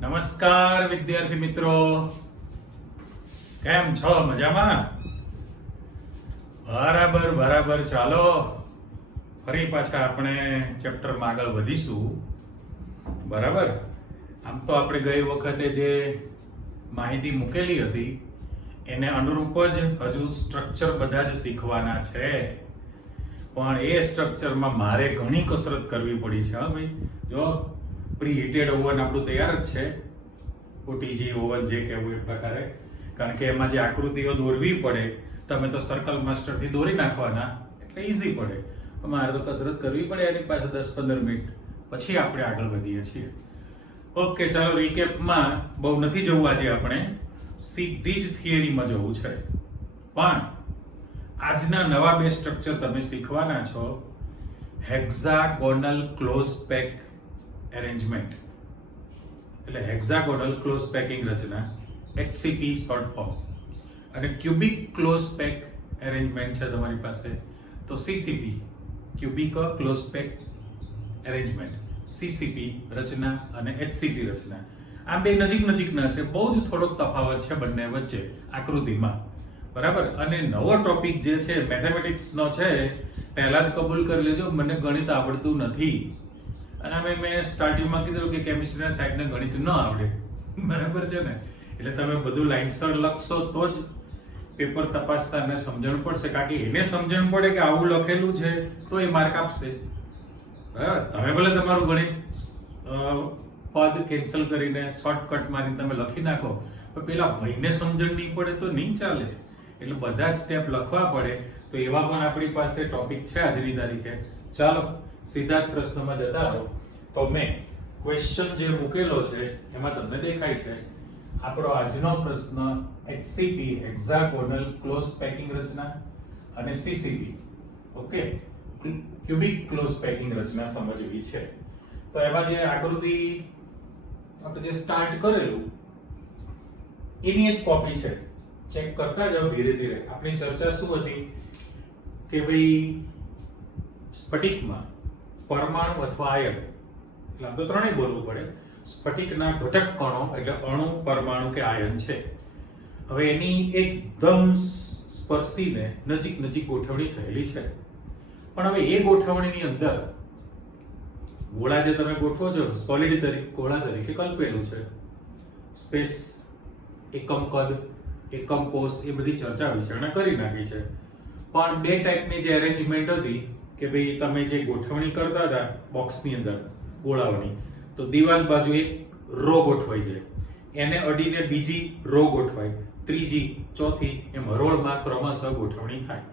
નમસ્કાર વિદ્યાર્થી મિત્રો, કેમ છો? મજામાં? બરાબર. ચાલો ફરી પાછા આપણે ચેપ્ટરમાં આગળ વધીશું. બરાબર. આમ તો આપણે ગઈ વખતે જે માહિતી મૂકેલી હતી એને અનુરૂપ જ હજુ સ્ટ્રક્ચર બધા જ શીખવાના છે, પણ એ સ્ટ્રક્ચરમાં મારે ઘણી કસરત કરવી પડી છે. હા ભાઈ, જો પ્રી હીટેડ ઓવન આપણું તૈયાર જ છે, ઓટીજી ઓવન જે કહેવું એ પ્રકારે, કારણ કે એમાં જે આકૃતિઓ દોરવી પડે તમે તો સર્કલ માસ્ટરથી દોરી નાખવાના એટલે ઈઝી પડે. મારે તો કસરત કરવી પડે એની પાસે 10-15 મિનિટ, પછી આપણે આગળ વધીએ છીએ. ઓકે, ચાલો રિકેપમાં બહુ નથી જવું આજે, આપણે સીધી જ થિયરીમાં જવું છે. પણ આજના નવા બે સ્ટ્રક્ચર તમે શીખવાના છો, હેક્ઝાગોનલ ક્લોઝ પેક એરેન્જમેન્ટ એટલે હેક્ઝાગોનલ ક્લોઝ પેકિંગ રચના, HCP શોર્ટ ફોર્મ, અને ક્યુબિક ક્લોઝ પેક એરેન્જમેન્ટ છે તમારી પાસે તો CCP cubic close pack arrangement, CCP રચના અને HCP રચના. આ બે નજીકના છે, બહુ જ થોડોક તફાવત છે બંને વચ્ચે આકૃતિમાં. બરાબર. અને નવો ટોપિક જે છે મેથેમેટિક્સનો છે, પહેલા જ કબૂલ કરી લેજો મને ગણિત આવડતું નથી, અને મેં સ્ટાર્ટિંગમાં કીધું કે કેમિસ્ટ્રીના સાહેબને ગણિત ન આવડે. બરાબર છે ને? એટલે તમે બધું લાઈનસર લખશો તો જ પેપર તપાસતાને સમજણ પડશે, કારણ કે એને સમજણ પડે કે આવું લખેલું છે તો એ માર્ક આપશે. બરાબર. તમે ભલે તમારું ગણિત પદ કેન્સલ કરીને શોર્ટકટ મારીને તમે લખી નાખો, પણ પેલા ભાઈને સમજણ નહીં પડે તો નહીં ચાલે. એટલે બધા જ સ્ટેપ લખવા પડે. તો એવા પણ આપણી પાસે ટોપિક છે આજની તારીખે. ચાલો સીધા જ પ્રશ્નમાં જતા રહો. તો મેં ક્વેશ્ચન જે મૂકેલો છે એમાં તમને દેખાય છે આપણો આજનો પ્રશ્ન HCP હેક્ઝાગોનલ ક્લોઝ પેકિંગ રચના અને CCP okay cubic close packing રચના સમજવી છે. તો એમાં જે આકૃતિ આપણે જે સ્ટાર્ટ કરેલું એની જ કોપી છે, ચેક કરતા જાઓ ધીરે ધીરે. આપણી ચર્ચા શું હતી કે ભાઈ સ્ફટિકમાં પરમાણુ અથવા આયન, એટલે આપણે ત્રણેય બોલવું પડે, સ્ફટિકના ઘટક કણો એટલે અણુ, પરમાણુ કે આયન છે. હવે એની એકદમ સ્પર્શીને નજીક ગોઠવણી થયેલી છે, પણ હવે એ ગોઠવણીની અંદર ગોળા જે તમે ગોઠવો છો સોલિડ તરીકે, ગોળા તરીકે કલ્પેલું છે. સ્પેસ, એકમ કદ, એકમ કોષ, એ બધી ચર્ચા વિચારણા કરી નાખી છે. પણ બે ટાઈપની જે એરેન્જમેન્ટ હતી કે ભાઈ તમે જે ગોઠવણી કરતા હતા બોક્સની અંદર ગોળાઓની, તો દિવાલ બાજુ એક રો ગોઠવાઈ જાય, એને અડીને બીજી રો ગોઠવાય, ત્રીજી, ચોથી, એમ હરોળમાં ક્રમશઃ ગોઠવણી થાય.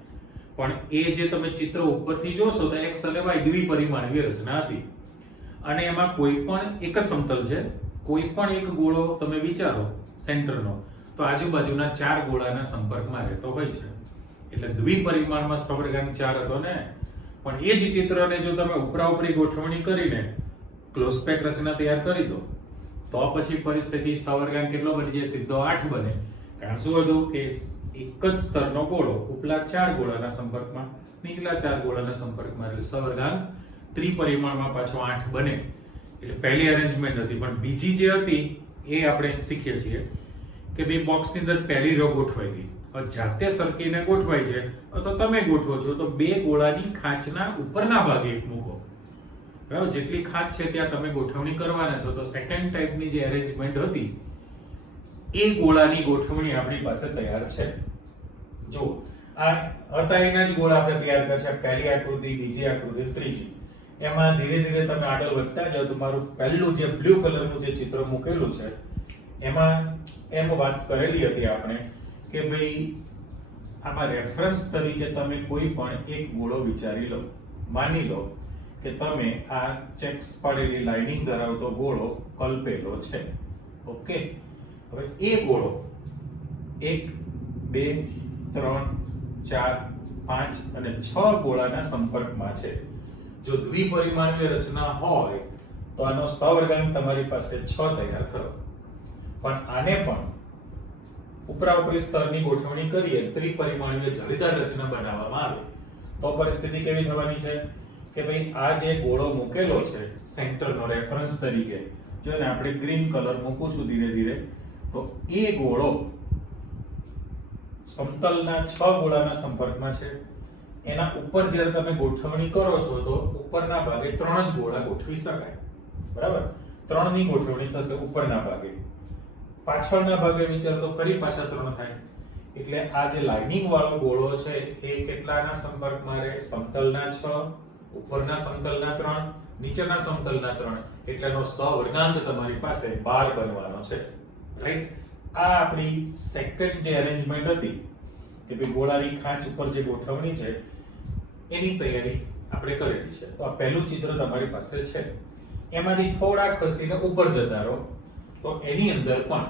પણ એ જે તમે ચિત્ર ઉપરથી જોશો તો એક્સ અને વાય દ્વિપરિમાણીય રચના હતી, અને એમાં કોઈ પણ એક જ સમતલ છે. કોઈ પણ એક ગોળો તમે વિચારો સેન્ટરનો, તો આજુબાજુના 4 ગોળાના સંપર્કમાં રહેતો હોય છે. એટલે દ્વિપરિમાણમાં સવર્ગાંક 4 હતો ને. પણ એ જ ચિત્રને જો તમે ઉપરાઉપરી ગોઠવણી કરીને ક્લોઝ પેક રચના તૈયાર કરી દો તો પછી પરિસ્થિતિ સવર્ગાંક કેટલો બની જાય? સીધો 8 બને. કારણ શું હતું કે એક જ સ્તરનો ગોળો ઉપલા 4 ગોળાના સંપર્કમાં, નીચલા 4 ગોળાના સંપર્કમાં, એટલે સવર્ગાંક ત્રિપરિમાણમાં પાછો 8 બને. એટલે પહેલી અરેન્જમેન્ટ હતી. પણ બીજી જે હતી એ આપણે શીખીએ છીએ કે બે બોક્સની અંદર પહેલી રો ગોઠવાઈ ગઈ, જાતે સરકીને ગોઠવાય છે તો તમે ગોઠવો છો તો બે ગોળાની ખાંચના ઉપરના ભાગે એક મૂકો. બરાબર. જેટલી ખાંચ છે ત્યાં તમે ગોઠવણી કરવાના છો. તો સેકન્ડ ટાઈપની જે એરેન્જમેન્ટ હતી એ ગોળાની ગોઠવણી આપણી પાસે તૈયાર છે. જો આ હતા એના જ ગોળા આપણે તૈયાર કર્યા છે. પહેલી આકૃતિ, બીજી આકૃતિ, ત્રીજી. એમાં ધીરે ધીરે તમે આગળ વધતા જાઓ. તમારું પહેલું જે બ્લુ કલરનું જે ચિત્ર મૂકેલું છે એમાં એમ વાત કરેલી હતી આપણે કે ભાઈ આમાં રેફરન્સ તરીકે તમે કોઈ પણ એક ગોળો વિચારી લો. માની લો કે તમે આ ચેક્સ પાડેલી લાઇનિંગ ધરાવતો ગોળો કલ્પેલો છે. ઓકે. હવે એ ગોળો 1, 2, 3, 4, 5 અને 6 ગોળાના સંપર્કમાં છે. જો દ્વિપરિમાણીય રચના હોય તો આનો સવર્ગાંક તમારી પાસે 6 તૈયાર થયો. પણ આને પણ ઉપરાઉપરી સ્તરની ગોઠવણી કરીએ, ત્રિપરિમાણીય જળીદાર રચના બનાવવામાં આવે તો પરિસ્થિતિ કેવી થવાની છે કે ભાઈ આ જે ગોળો મૂકેલો છે સેન્ટરનો રેફરન્સ તરીકે, જો ને આપણે ગ્રીન કલર મૂકું છું ધીરે ધીરે, તો એ ગોળો સમતલના 6 ગોળાના સંપર્કમાં છે. એના ઉપર જ્યારે તમે ગોઠવણી કરો છો તો ઉપરના ભાગે 3 જ ગોળા ગોઠવી શકાય. બરાબર, 3 ની ગોઠવણી થશે ઉપરના ભાગે. પાછળના ભાગે વિચાર તો ફરી પાછા 3 થાય. એટલે આ જે લાઇનિંગ વાળો ગોળો છે એ કેટલાના સંપર્કમાં રહે? સમતલના 6, ઉપરના સમતલના 3, નીચેના સમતલના 3. એટલેનો સહવર્ગાંક તમારી પાસે 12 બનવાનો છે. રાઈટ? આ આપણી સેકન્ડ જે અરેન્જમેન્ટ હતી કે ભાઈ ગોળાની ખાંચ ઉપર જે ગોઠવણી છે એની તૈયારી આપણે કરેલી છે. તો આ પહેલું ચિત્ર તમારી પાસે છે. એમાંથી થોડા ખસીને ઉપર જતા રહો તો એની અંદર પણ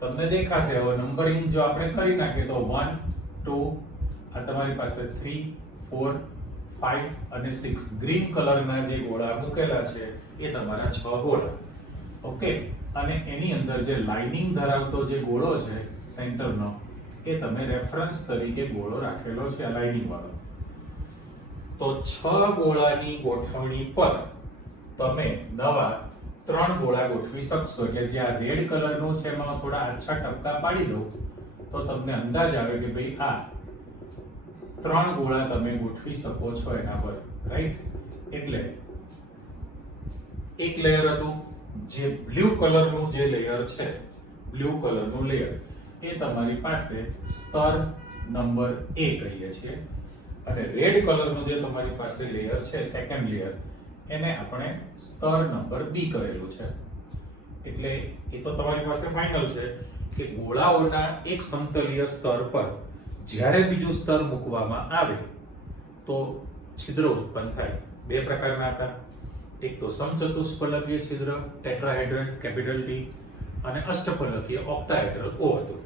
તમને દેખાશે. હવે નંબરિંગ જો આપણે કરી નાખીએ તો 1 2 આ તમારી પાસે 3 4 5 અને 6 ગ્રીન કલરના જે ગોળા મૂકેલા છે એ તમારા 6 ગોળા. ઓકે, અને એની અંદર જે લાઇનિંગ ધરાવતો જે ગોળો છે સેન્ટરનો એ તમે રેફરન્સ તરીકે ગોળો રાખેલો છે આ લાઇનિંગ વાળો. તો 6 ગોળાની ગોઠવણી પર તમે નવા 3 ગોળા ગોઠવી શકશો. કે જે આ રેડ કલરનું છે એમાં થોડા આછા ટપકા પાડી દો તો તમને અંદાજ આવે કે ભાઈ આ 3 ગોળા તમે ગોઠવી શકો છો એના પર. રાઈટ? એટલે એક લેયર હતું જે બ્લુ કલરનું જે લેયર છે, બ્લુ કલરનું લેયર એ તમારી પાસે સ્તર નંબર A કહીએ છીએ. અને રેડ કલરનું જે તમારી પાસે લેયર છે સેકન્ડ લેયર એને આપણે સ્તર નંબર B કહેલું છે. એટલે એ તો તમારી પાસે ફાઇનલ છે કે ગોળાઓના એક સમતલીય સ્તર પર જ્યારે બીજું સ્તર મૂકવામાં આવે તો છિદ્ર ઉત્પન્ન થાય. 2 પ્રકારના હતા. એક તો સમચતુષ્ફલકીય છિદ્ર ટેટ્રાહેડ્રલ કેપિટલ T અને અષ્ટફલકીય ઓક્ટાહેડ્રલ O હતું.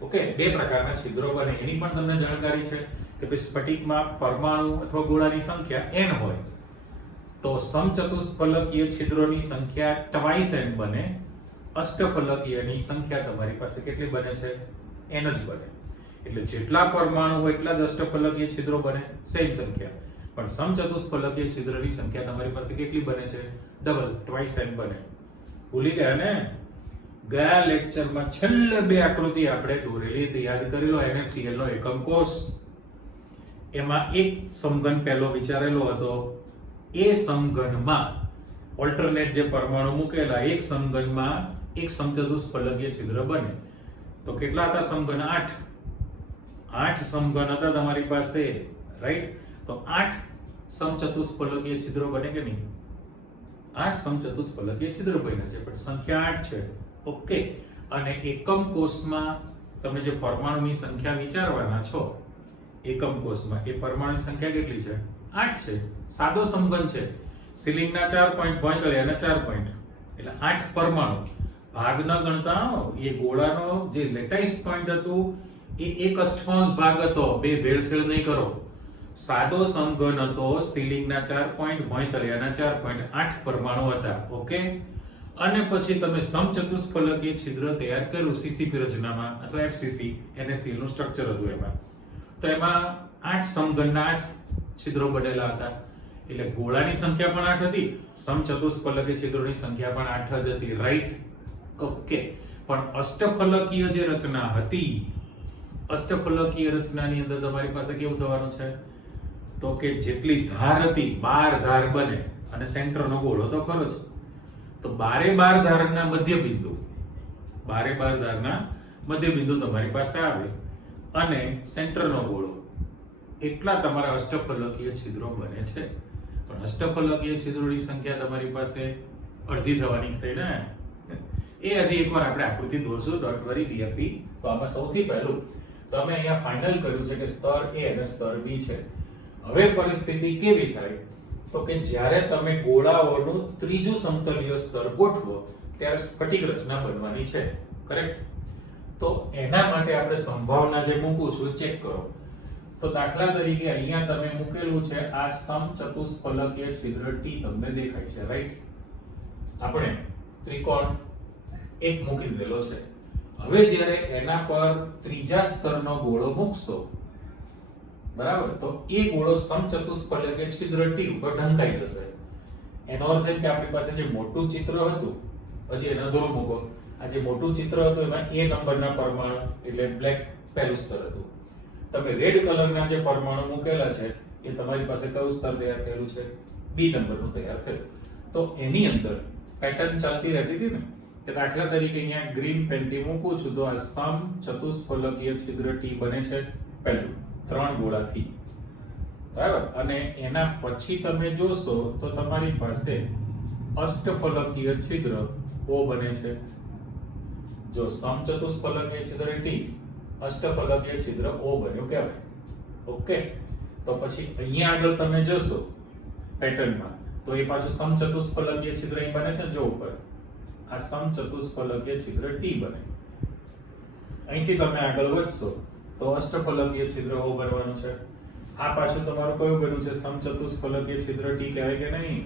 ઓકે, 2 પ્રકારના છિદ્રો બને. એની પણ તમને જાણકારી છે કે ભાઈ સ્ફટિકમાં પરમાણુ અથવા ગોળાની સંખ્યા n હોય તો સમચતુષ્ફલકીય છિદ્રોની સંખ્યા ટ્વાઇસ n બને. અષ્ટફલકીયની સંખ્યા તમારી પાસે કેટલી બને છે? n જ બને. એટલે જેટલા પરમાણુ હોય એટલા જ અષ્ટફલકીય છિદ્રો બને, સેમ સંખ્યા. પણ સમચતુષ્ફલકીય છિદ્રની સંખ્યા તમારી પાસે કેટલી બને છે? ડબલ, ટ્વાઇસ n બને. ભૂલી ગયા ને? ગયા લેક્ચરમાં છેલ્લે 2 આકૃતિ આપણે દોરેલી હતી, યાદ કરી લો. NaCl નો એકમ કોષ, એમાં એક સમઘન પહેલો વિચારેલો હતો. એ સમઘનમાં ઓલ્ટરનેટ જે પરમાણુ મૂકેલા એક સમઘનમાં એક સમચતુષ્ફલકીય છિદ્ર બને. તો કેટલા હતા સમઘન? 8 સમઘન હતા તમારી પાસે. રાઈટ? તો 8 સમચતુષ્ફલકીય છિદ્રો બને કે નહીં? 8 સમચતુષ્ફલકીય છિદ્રો બન્યા છે, પણ સંખ્યા 8 છે. ઓકે, અને એકમ કોષમાં તમે જે પરમાણુની સંખ્યા વિચારવાના છો એકમ કોષમાં, એ પરમાણુની સંખ્યા કેટલી છે? 8 છે. સાદો સમઘન છે. સિલિંગના 4 પોઈન્ટ, ભોંયતળિયાના 4 પોઈન્ટ, એટલે 8 પરમાણુ. ભાગ ન ગણતા હો. એ ગોળાનો જે લેટાઇસ પોઈન્ટ હતું એ 1/8 ભાગ હતો. 2 ભેળસેળ નહીં કરો. સાદો સમઘન હતો. સિલિંગના 4 પોઈન્ટ, ભોંયતળિયાના 4 પોઈન્ટ, 8 પરમાણુ હતા. ઓકે, અને પછી તમે સમચતુષ્ફલકીય છિદ્ર તૈયાર કર્યું CCP રચનામાં અથવા FCC NaCl નું સ્ટ્રક્ચર હતું એમાં. તો એમાં 8 સમઘનના 8 છિદ્રો બનેલા હતા. એટલે ગોળાની સંખ્યા પણ 8 હતી, સમચતુષ્ફલકીય છિદ્રોની સંખ્યા પણ 8 જ હતી. રાઈટ? ઓકે, પણ અષ્ટફલકીય જે રચના હતી, અષ્ટફલકીય રચનાની અંદર તમારી પાસે કેવું થવાનું છે? તો કે જેટલી ધાર હતી 12 ધાર બને અને સેન્ટરનો ગોળો તો ખરો જ. તો 12 ધારના મધ્ય બિંદુ, 12 ધારના મધ્ય બિંદુ તમારી પાસે આવે અને સેન્ટરનો ગોળો, એટલા તમારા અષ્ટફલકીય છિદ્રો બને છે. પણ અષ્ટફલકીય છિદ્રોની સંખ્યા તમારી પાસે અડધી થવાની થઈ ને. એ હજી એકવાર આપણે આકૃતિ દોરશું. Don't worry, BFP. તો આમાં સૌથી પહેલું તમે અહીંયા ફાઇનલ કર્યું છે કે સ્તર A અને સ્તર B છે. હવે પરિસ્થિતિ કેવી થાય? તો કે જ્યારે તમે ગોળાઓનું ત્રીજું સમતલીય સ્તર ગોઠવો ત્યારે સ્ફટિક રચના બનવાની છે. કરેક્ટ? તો એના માટે આપણે સંભાવના જે મૂકું છું ચેક કરો. તો દાખલા તરીકે અહીંયા તમે મૂકેલું છે આ સમચતુષ્ફલકીય છિદ્ર T તમને દેખાય છે. રાઈટ? આપણે ત્રિકોણ એક મૂકી દીધેલો છે. હવે જ્યારે એના પર ત્રીજા સ્તરનો ગોળો મૂકશો, બરાબર, તો એ ગોળો સમચતુષ્ફલકીય છિદ્ર T ઉપર ઢંકાઈ જશે. એનો અર્થ એ કે આપણી પાસે જે મોટું ચિત્ર હતું પછી એને અધૂરું મૂકો. આ જે મોટું ચિત્ર હતું એમાં એ નંબરના પરમાણુ એટલે બ્લેક પહેલું સ્તર હતું. તમે રેડ કલરના જે પરમાણુ મૂકેલા છે એ તમારી પાસે કયું સ્તર તૈયાર થયેલું છે? બી નંબરનું તૈયાર થયું. તો એની અંદર પેટર્ન ચાલતી રહેતી હતી ને કે દાખલા તરીકે અહીંયા ગ્રીન પેનથી મૂકું છું તો આ સમ ચતુષ્ફલકીય છિદ્ર ટી બને છે પહેલું 3 ગોળાથી, બરાબર. અને એના પછી તમે જોશો તો તમારી પાસે અષ્ટફલકીય છિદ્ર ઓ બને છે. જો સમચતુષ્ફલકીય છિદ્ર ટી, અષ્ટફલકીય છિદ્ર ઓ બન્યું કહેવાય. ઓકે, તો પછી અહીંયા આગળ તમે જોશો પેટર્નમાં તો એ પાછું સમચતુષ્ફલકીય છિદ્ર અહીં બને છે. જો ઉપર આ સમચતુષ્ફલકીય છિદ્ર ટી બને. અહીંથી તમે આગળ વધશો તો અષ્ટફલકીય છિદ્ર ઓ બનવાનું છે. આ પાછું તમારું કયું બન્યું છે? સમચતુષ્ફલકીય છિદ્ર ટી કહેવાય કે નહીં?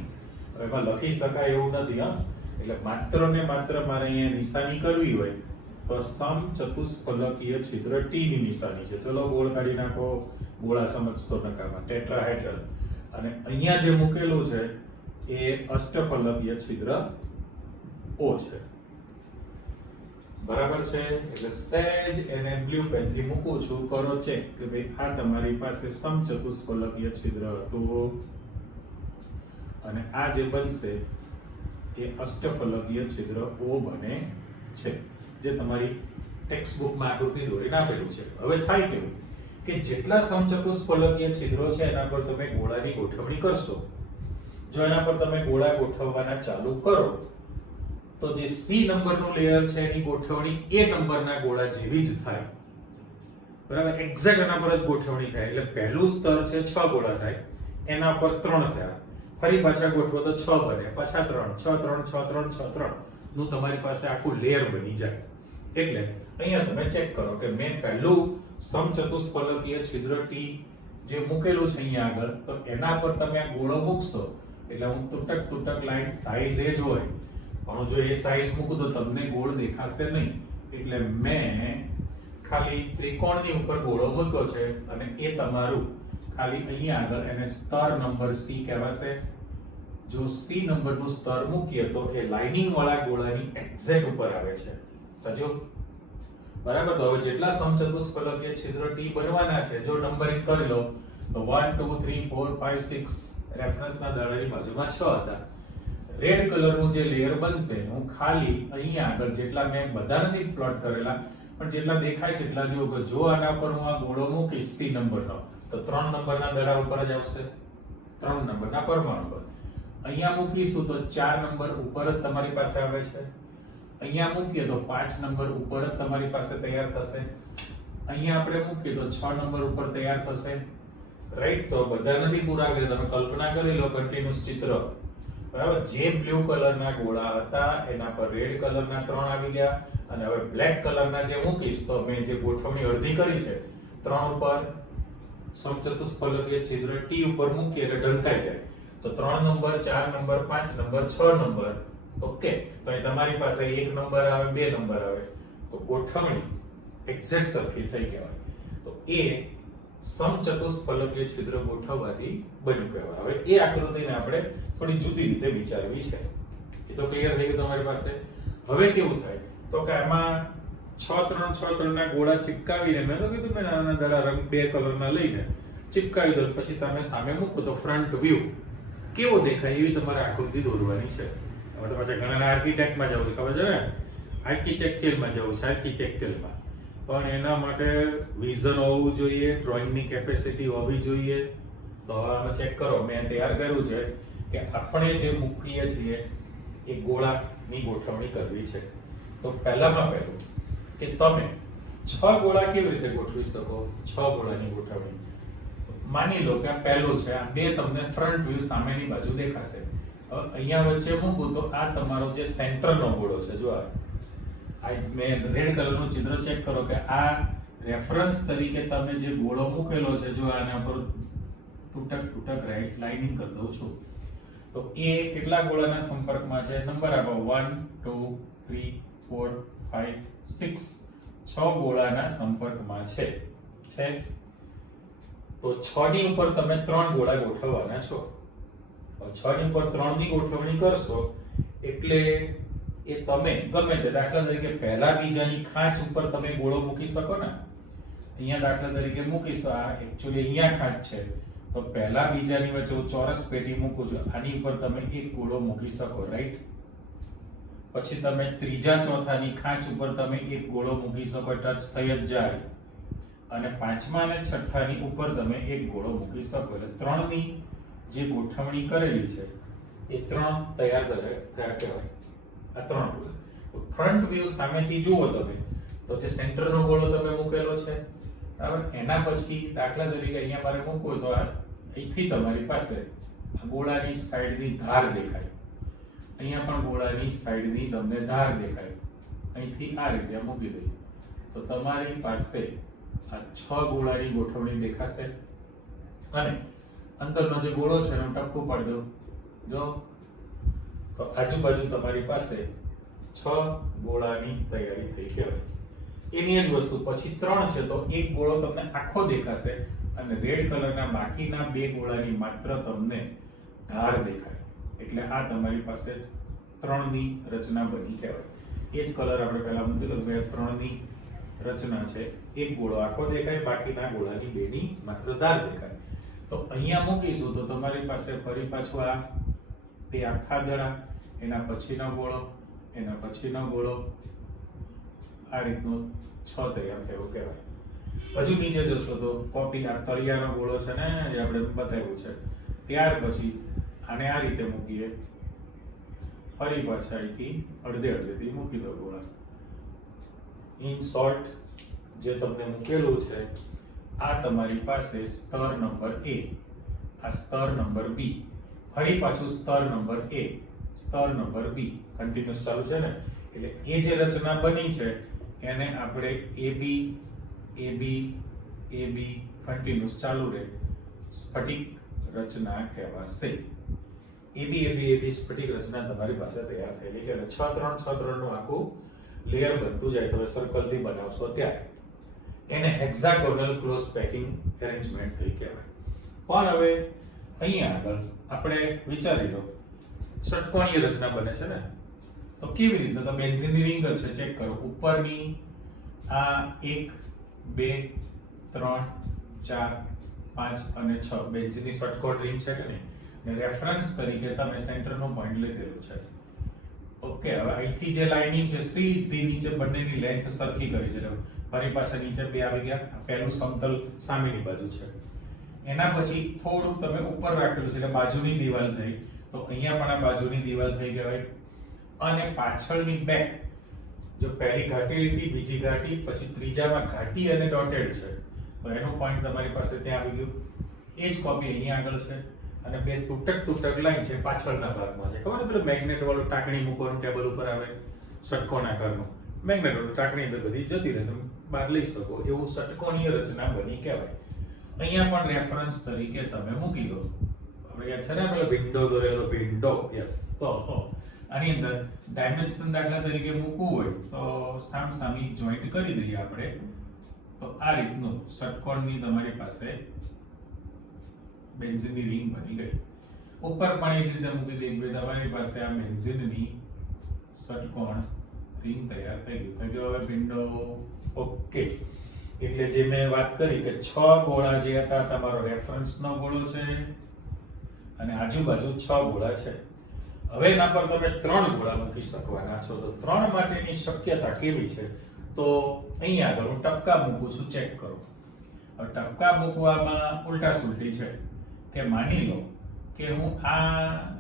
એમાં લખી શકાય એવું નથી. એટલે માત્ર ને માત્ર મારે અહીંયા નિશાની કરવી હોય તો સમચતુષ્ફલકીય છિદ્ર ટી ની નિશાની છે. ચલો ગોળ કાઢી નાખો. ગોળા સમજશો નકામાં, ટેટ્રાહેડ્રલ. અને અહીંયા જે મૂકેલું છે એ અષ્ટફલકીય છિદ્ર ઓ છે, બરાબર છે. એટલે સહેજ એને બ્લુ પેન થી મૂકું છું. કરો ચેક કે ભાઈ આ તમારી પાસે સમચતુષ્ફલકીય છિદ્ર હતું અને આ જે બનશે એ અષ્ટફલકીય છિદ્ર ઓ બને છે, જે તમારી ટેક્સ્ટ બુકમાં આકૃતિ દોરીને આપેલું છે. હવે થાય કેવું કે જેટલા સમચતુષ્ફલકીય છિદ્રો છે એના પર તમે ગોળાની ગોઠવણી કરશો. જો એના પર તમે ગોળા ગોઠવવાના ચાલુ કરો તો જે સી નંબરનું લેયર છે એની ગોઠવણી એ નંબરના ગોળા જેવી જ થાય, બરાબર. એક્ઝેક્ટ એના પર જ ગોઠવણી થાય. એટલે પહેલું સ્તર છે 6 ગોળા થાય, એના પર 3 થયા. ફરી પાછા ગોઠવો તો 6 બને, પાછા 3, 6 3 6 3 6 3 નું તમારી પાસે આખું લેયર બની જાય. એટલે અહીંયા તમે ચેક કરો કે મેં પહેલું સમચતુષ્ફલકીય છિદ્ર ટી જે મૂકેલું છે અહીંયા આગળ, તો એના પર તમે આ ગોળો મૂકશો એટલે હું તૂટક લાઈન સાઈઝ એ જ હોય, પણ જો એ સાઈઝ મૂકું તો તમને ગોળ દેખાશે નહીં. એટલે મેં ખાલી ત્રિકોણની ઉપર ગોળો મૂક્યો છે અને એ તમારું ખાલી અહીંયા આગળ એને સ્તર નંબર સી કહેવાશે. જો સી નંબરનું સ્તર મૂકીએ તો એ લાઇનિંગ વાળા ગોળાની એક્ઝેક્ટ ઉપર આવે છે. સજો, બરાબર. તો હવે જેટલા સમચતુષ્ફલકીય છિદ્ર ટી બનવાના છે જો નંબરિંગ કરી લો તો 1 2 3 4 5 6 રેફરન્સના દાડાની બાજુમાં 6 હતા. રેડ કલરનું જે લેયર બનશે હું ખાલી અહીંયા આગળ જેટલા મેં બધા નથી પ્લોટ કરેલા પણ જેટલા દેખાય છે એટલા જો આના પર હું આ ગોળો મૂકીશ સી નંબરનો તો 3 નંબરના દડા ઉપર જ આવશે, 3 નંબરના પરમાણુ પર. અહીંયા મૂકીશું તો 4 નંબર ઉપર જ તમારી પાસે આવે છે. અહીંયા મૂકીએ તો 5 નંબર ઉપર જ તમારી પાસે તૈયાર થશે. અહીંયા આપણે મૂકીએ તો 6 નંબર ઉપર તૈયાર થશે, રાઈટ. તો બધા નથી પૂરા કર્યા, તમે કલ્પના કરી લો કન્ટિન્યુઅસ ચિત્ર, બરાબર. જે બ્લુ કલરના ગોળા હતા એના પર રેડ કલરના 3 આવી ગયા અને હવે બ્લેક કલરના જે મૂકીશ તો મેં જે ગોઠવણી અડધી કરી છે 3 ઉપર સમચતુષ્ફલકીય છિદ્ર ટી ઉપર મૂકીએ એટલે ઢંકાઈ જાય. તો 3 number 4 number 5 number 6 number, okay. તો અહીં તમારી પાસે 1 નંબર આવે 2 નંબર આવે તો ગોઠવણી એક્ઝેક્ટ સરખી થઈ કહેવાય. તો એ સમચતુષ્ફલકીય છિદ્ર ગોઠવવાથી બન્યું કહેવાય. હવે એ આકૃતિને આપણે થોડી જુદી રીતે વિચારવી છે. એ તો ક્લિયર થઈ ગયું તમારી પાસે. હવે કેવું થાય તો કે આમાં 6 3 ના ગોળા ચિપકાવીને મેં તો કીધું મેં નાના નાના રંગ 2 કલરના લઈને ચિપકાવી દો, પછી તમે સામે મૂકો તો ફ્રન્ટ વ્યૂ કેવો દેખાય એવી તમારે આકૃતિ દોરવાની છે. હવે તો પાછા ઘણા આર્કિટેક્ટમાં જવું છે, ખબર છે ને, આર્કિટેક્ચરમાં જવું છે, આર્કિટેક્ચરમાં. પણ એના માટે વિઝન હોવું જોઈએ, ડ્રોઈંગની કેપેસિટી હોવી જોઈએ. તો હવે આમાં ચેક કરો, મેં તૈયાર કર્યું છે કે આપણે જે મૂકીએ છીએ એ ગોળાની ગોઠવણી કરવી છે. તો પહેલામાં પહેલું કે તમે 6 ગોળા કેવી રીતે ગોઠવી શકો? 6 ગોળાની ગોઠવણી માની લો કે આ પહેલું છે, આ બે તમને ફ્રન્ટ વ્યૂ સામેની બાજુ દેખાશે. અહીંયા વચ્ચે મૂકું તો આ તમારો જે સેન્ટરનો ગોળો છે, જો આ મેં રેડ કલરનું ચિત્ર ચેક કરો કે આ રેફરન્સ તરીકે તમે જે ગોળો મૂકેલો છે, જો આના પર તૂટક રાઈટ લાઇનિંગ કરી દઉં છું તો એ કેટલા ગોળાના સંપર્કમાં છે? નંબર આપો 1 2 3 4 5 6 6 ગોળાના સંપર્કમાં છે. તો 6 ની ઉપર તમે 3 ગોળા ગોઠવવાના છો. 6 ની ઉપર 3 ની ગોઠવણી કરશો એટલે એ તમે ગમે તે દાખલા તરીકે પહેલા બીજાની ખાંચ ઉપર તમે ગોળો મૂકી શકો ને. અહીંયા દાખલા તરીકે મૂકીશ તો આ એકચ્યુઅલી અહીંયા ખાંચ છે, તો પહેલા બીજાની વચ્ચે હું ચોરસ પેટી મૂકું છું, આની ઉપર તમે એક ગોળો મૂકી શકો, રાઈટ. પછી તમે ત્રીજા ચોથાની ખાંચ ઉપર તમે એક ગોળો મૂકી શકો, ટચ થઈ જ જાય. અને પાંચમા અને છઠ્ઠાની ઉપર તમે એક ગોળો મૂકી શકો. એટલે ત્રણની જે ગોઠવણી કરેલી છે એ ત્રણ તૈયાર થયા કહેવાય. આ ત્રણ ફ્રન્ટ વ્યૂ સામેથી જુઓ તમે તો જે સેન્ટરનો ગોળો તમે મૂકેલો છે, બરાબર, એના પછી દાખલા તરીકે અહીંયા મારે મૂકવું તો અહીંથી તમારી પાસે આ ગોળાની સાઈડની ધાર દેખાય, અહીંયા પણ ગોળાની સાઈડની તમને ધાર દેખાય, અહીંથી આ રીતે મૂકી દઈએ તો તમારી પાસે આ 6 ગોળાની ગોઠવણી દેખાશે. અને અંદરનો જે ગોળો છે એનું ટપકું પાડી દો, જો તો આજુબાજુ તમારી પાસે 6 ગોળાની તૈયારી થઈ કહેવાય. એની જ વસ્તુ પછી 3 છે તો એક ગોળો તમને આખો દેખાશે અને રેડ કલરના બાકીના 2 ગોળાની માત્ર તમને ધાર દેખાય. એટલે આ તમારી પાસે 3ની રચના બની કહેવાય. એ જ કલર આપણે પહેલા મૂકેલો, 3ની રચના છે. એક ગોળો આખો દેખાય, બાકીના ગોળાની 2ની માત્ર ધાર દેખાય. તો અહીંયા મૂકીશું તો તમારી પાસે ફરી પાછું આ 2 આખા દડા, એના પછીનો ગોળો, એના પછીનો ગોળો, આ રીતનો 6 તૈયાર થયો કહેવાય. હજુ નીચે જશો તો કોપી આ તળિયાનો ગોળો છે ને જે આપણે બતાવ્યું છે, ત્યાર પછી આને આ રીતે મૂકીએ, ફરી પાછા અહીંથી અડધેથી મૂકી દો ગોળા. ઇન શોર્ટ જે તમને મૂકેલું છે આ તમારી પાસે સ્તર નંબર A, આ સ્તર નંબર B, ફરી પાછું સ્તર નંબર A, સ્તર નંબર B, કન્ટિન્યુઅસ ચાલુ છે ને. એટલે એ જે રચના બની છે એને આપણે AB AB AB કન્ટિન્યુઅસ ચાલુ રહે સ્ફટિક રચના કહેવાશે. AB AB AB સ્ફટિક રચના તમારી પાસે તૈયાર થયેલી કે 6 3 6 3 નું આખું લેયર બનતું જાય. તમે સર્કલ થી બનાવશો ત્યારે એને હેક્સાગોનલ ક્લોઝ પેકિંગ એરેન્જમેન્ટ થઈ કહેવાય. પણ હવે અહીંયા આગળ આપણે વિચારી લો ષટકોણીય રચના બને છે ને, તો કેવી રીતે? તો બેન્ઝીનની રિંગ છે, ચેક કરો. ઉપરની આ 1 2 3 4 5 અને 6 બેન્ઝીનની ષટકોણ રિંગ છે કે નહીં, ને રેફરન્સ તરીકે તમે સેન્ટરનો પોઈન્ટ લીધેલું છે. ઓકે, હવે અહીંથી જે લાઇનિંગ છે સીધી નીચે બંનેની લેન્થ સરખી કરી છે. ફરી પાછા નીચે 2 આવી ગયા. પહેલું સમતલ સામેની બાજુ છે, એના પછી થોડુંક તમે ઉપર રાખેલું છે એટલે બાજુની દિવાલ થઈ, તો અહીંયા પણ આ બાજુની દિવાલ થઈ કહેવાય. અને પાછળની બેક, જો પહેલી ઘાટી લીટી, બીજી ઘાટી, પછી ત્રીજામાં ઘાટી અને ડોટેડ છે, તો એનું પોઈન્ટ તમારી પાસે ત્યાં આવી ગયું. એ જ કોપી અહીંયા આગળ છે. અને 2 તૂટક લાઈન છે પાછળના ભાગમાં છે. ખબર પેલું મેગ્નેટ વાળું ટાંકણી મૂકવાનું ટેબલ ઉપર આવે ષટકોણાકારનું મેગ્નેટ વાળું, ટાંકણી અંદર બધી જતી રહે, તમે બહાર લઈ શકો. એવું ષટકોણીય રચના બની કહેવાય. અહીંયા પણ રેફરન્સ તરીકે તમે મૂકી દો. આપણે યાદ છે ને પેલો વિન્ડો દોરેલો, વિન્ડો, યસ. તો આની અંદર ડાયમેન્શન દાખલા તરીકે મૂકવું હોય તો સામસામી જોઈન્ટ કરી દઈએ આપણે. તો આ રીતનું ષટકોણની તમારી પાસે બેન્ઝીનની રિંગ બની ગઈ. ઉપર પણ એ જ રીતે મૂકી દઈએ. તમારી પાસે આ બેન્ઝીનની ષટકોણ રિંગ તૈયાર થઈ ગયું. હવે વિન્ડો. ઓકે, એટલે જે મેં વાત કરી કે 6 ગોળા જે હતા તમારો રેફરન્સનો ગોળો છે અને આજુબાજુ 6 ગોળા છે. હવે એના પર તમે 3 ગોળા મૂકી શકવાના છો. તો 3 માટેની શક્યતા કેવી છે? તો અહીંયા આગળ હું ટપકા મૂકું છું, ચેક કરો. હવે ટપકા મૂકવામાં ઉલટા સુલટી છે કે માની લો કે હું આ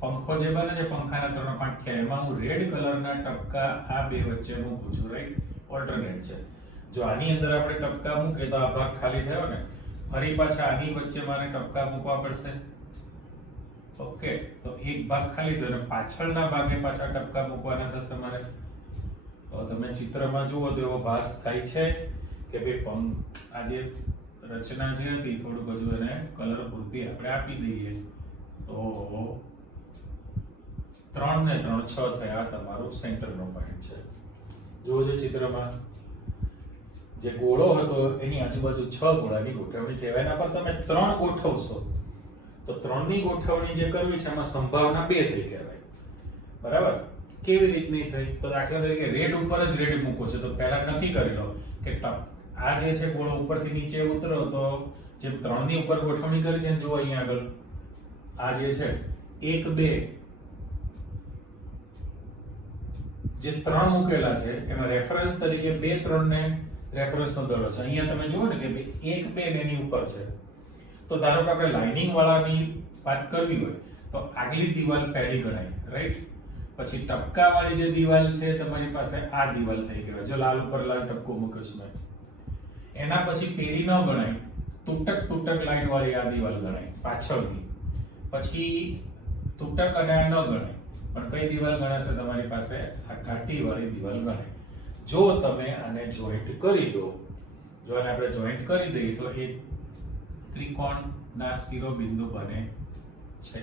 પંખો જે બને છે, પંખાના 3 પાંખિયા, એમાં હું રેડ કલરના ટપકા આ 2 વચ્ચે મૂકું છું, રાઈટ? ઓલ્ટરનેટ છે. જો આની અંદર આપણે ટપકા મૂકે તો આ ભાગ ખાલી થયો ને, ફરી પાછા આની વચ્ચે મારે ટપકા મૂકવા પડશે. ઓકે, તો એક ભાગ ખાલી થયો અને પાછળના ભાગે પાછા ટપકા મૂકવાના થશે મારે. તો તમે ચિત્રમાં જુઓ તો એવો ભાસ થાય છે કે ભાઈ આ જે રચના જે હતી થોડું બધું એને કલર પૂરતી આપણે આપી દઈએ તો 3 ને 3 6 થયા તમારું સેન્ટરનો પોઈન્ટ છે. જુઓ જે ચિત્રમાં જે ગોળો હતો એની આજુબાજુ 6 ગોળાની ગોઠવણી છે. એના પર તમે 3 ગોઠવશો તો 3ની ગોઠવણી જે કરવી છે એમાં સંભાવના 2 થઈ કહેવાય, બરાબર? કેવી રીતની થઈ? તો દાખલા તરીકે રેડ ઉપર જ રેડ મૂકો છે, તો પહેલા નક્કી કરી લો કે આ જે છે ગોળો ઉપરથી નીચે ઉતરો તો જે 3 ની ઉપર ગોઠવણી કરી છે, જુઓ અહીંયા આગળ આ જે છે 1 2 જે 3 મૂકેલા છે એમાં રેફરન્સ તરીકે 2 3 ને રેફરન્સ નો દડો છે. અહીંયા તમે જુઓ ને કે 1 2 ને એની ઉપર છે. તો ધારો કે આપણે લાઇનિંગ વાળાની વાત કરવી હોય તો આગલી દિવાલ પહેલી ગણાય, રાઈટ? પછી ટપકા વાળી જે દિવાલ છે તમારી પાસે આ દિવાલ થઈ ગઈ, જો લાલ ઉપર લાલ ટપકો મૂક્યો છે મેં. એના પછી પેરી ન ગણાય, તૂટક લાઈન વાળી આ દિવાલ ગણાય પાછળની. પછી તૂટક અને આ ન ગણાય, પણ કઈ દિવાલ ગણાશે તમારી પાસે? આ ઘાટી વાળી દિવાલ ગણાય. જો તમે આને જોઈન્ટ કરી દો, જો આને આપણે જોઈન્ટ કરી દઈએ તો એ ત્રિકોણના શિરોબિંદુ બને છે.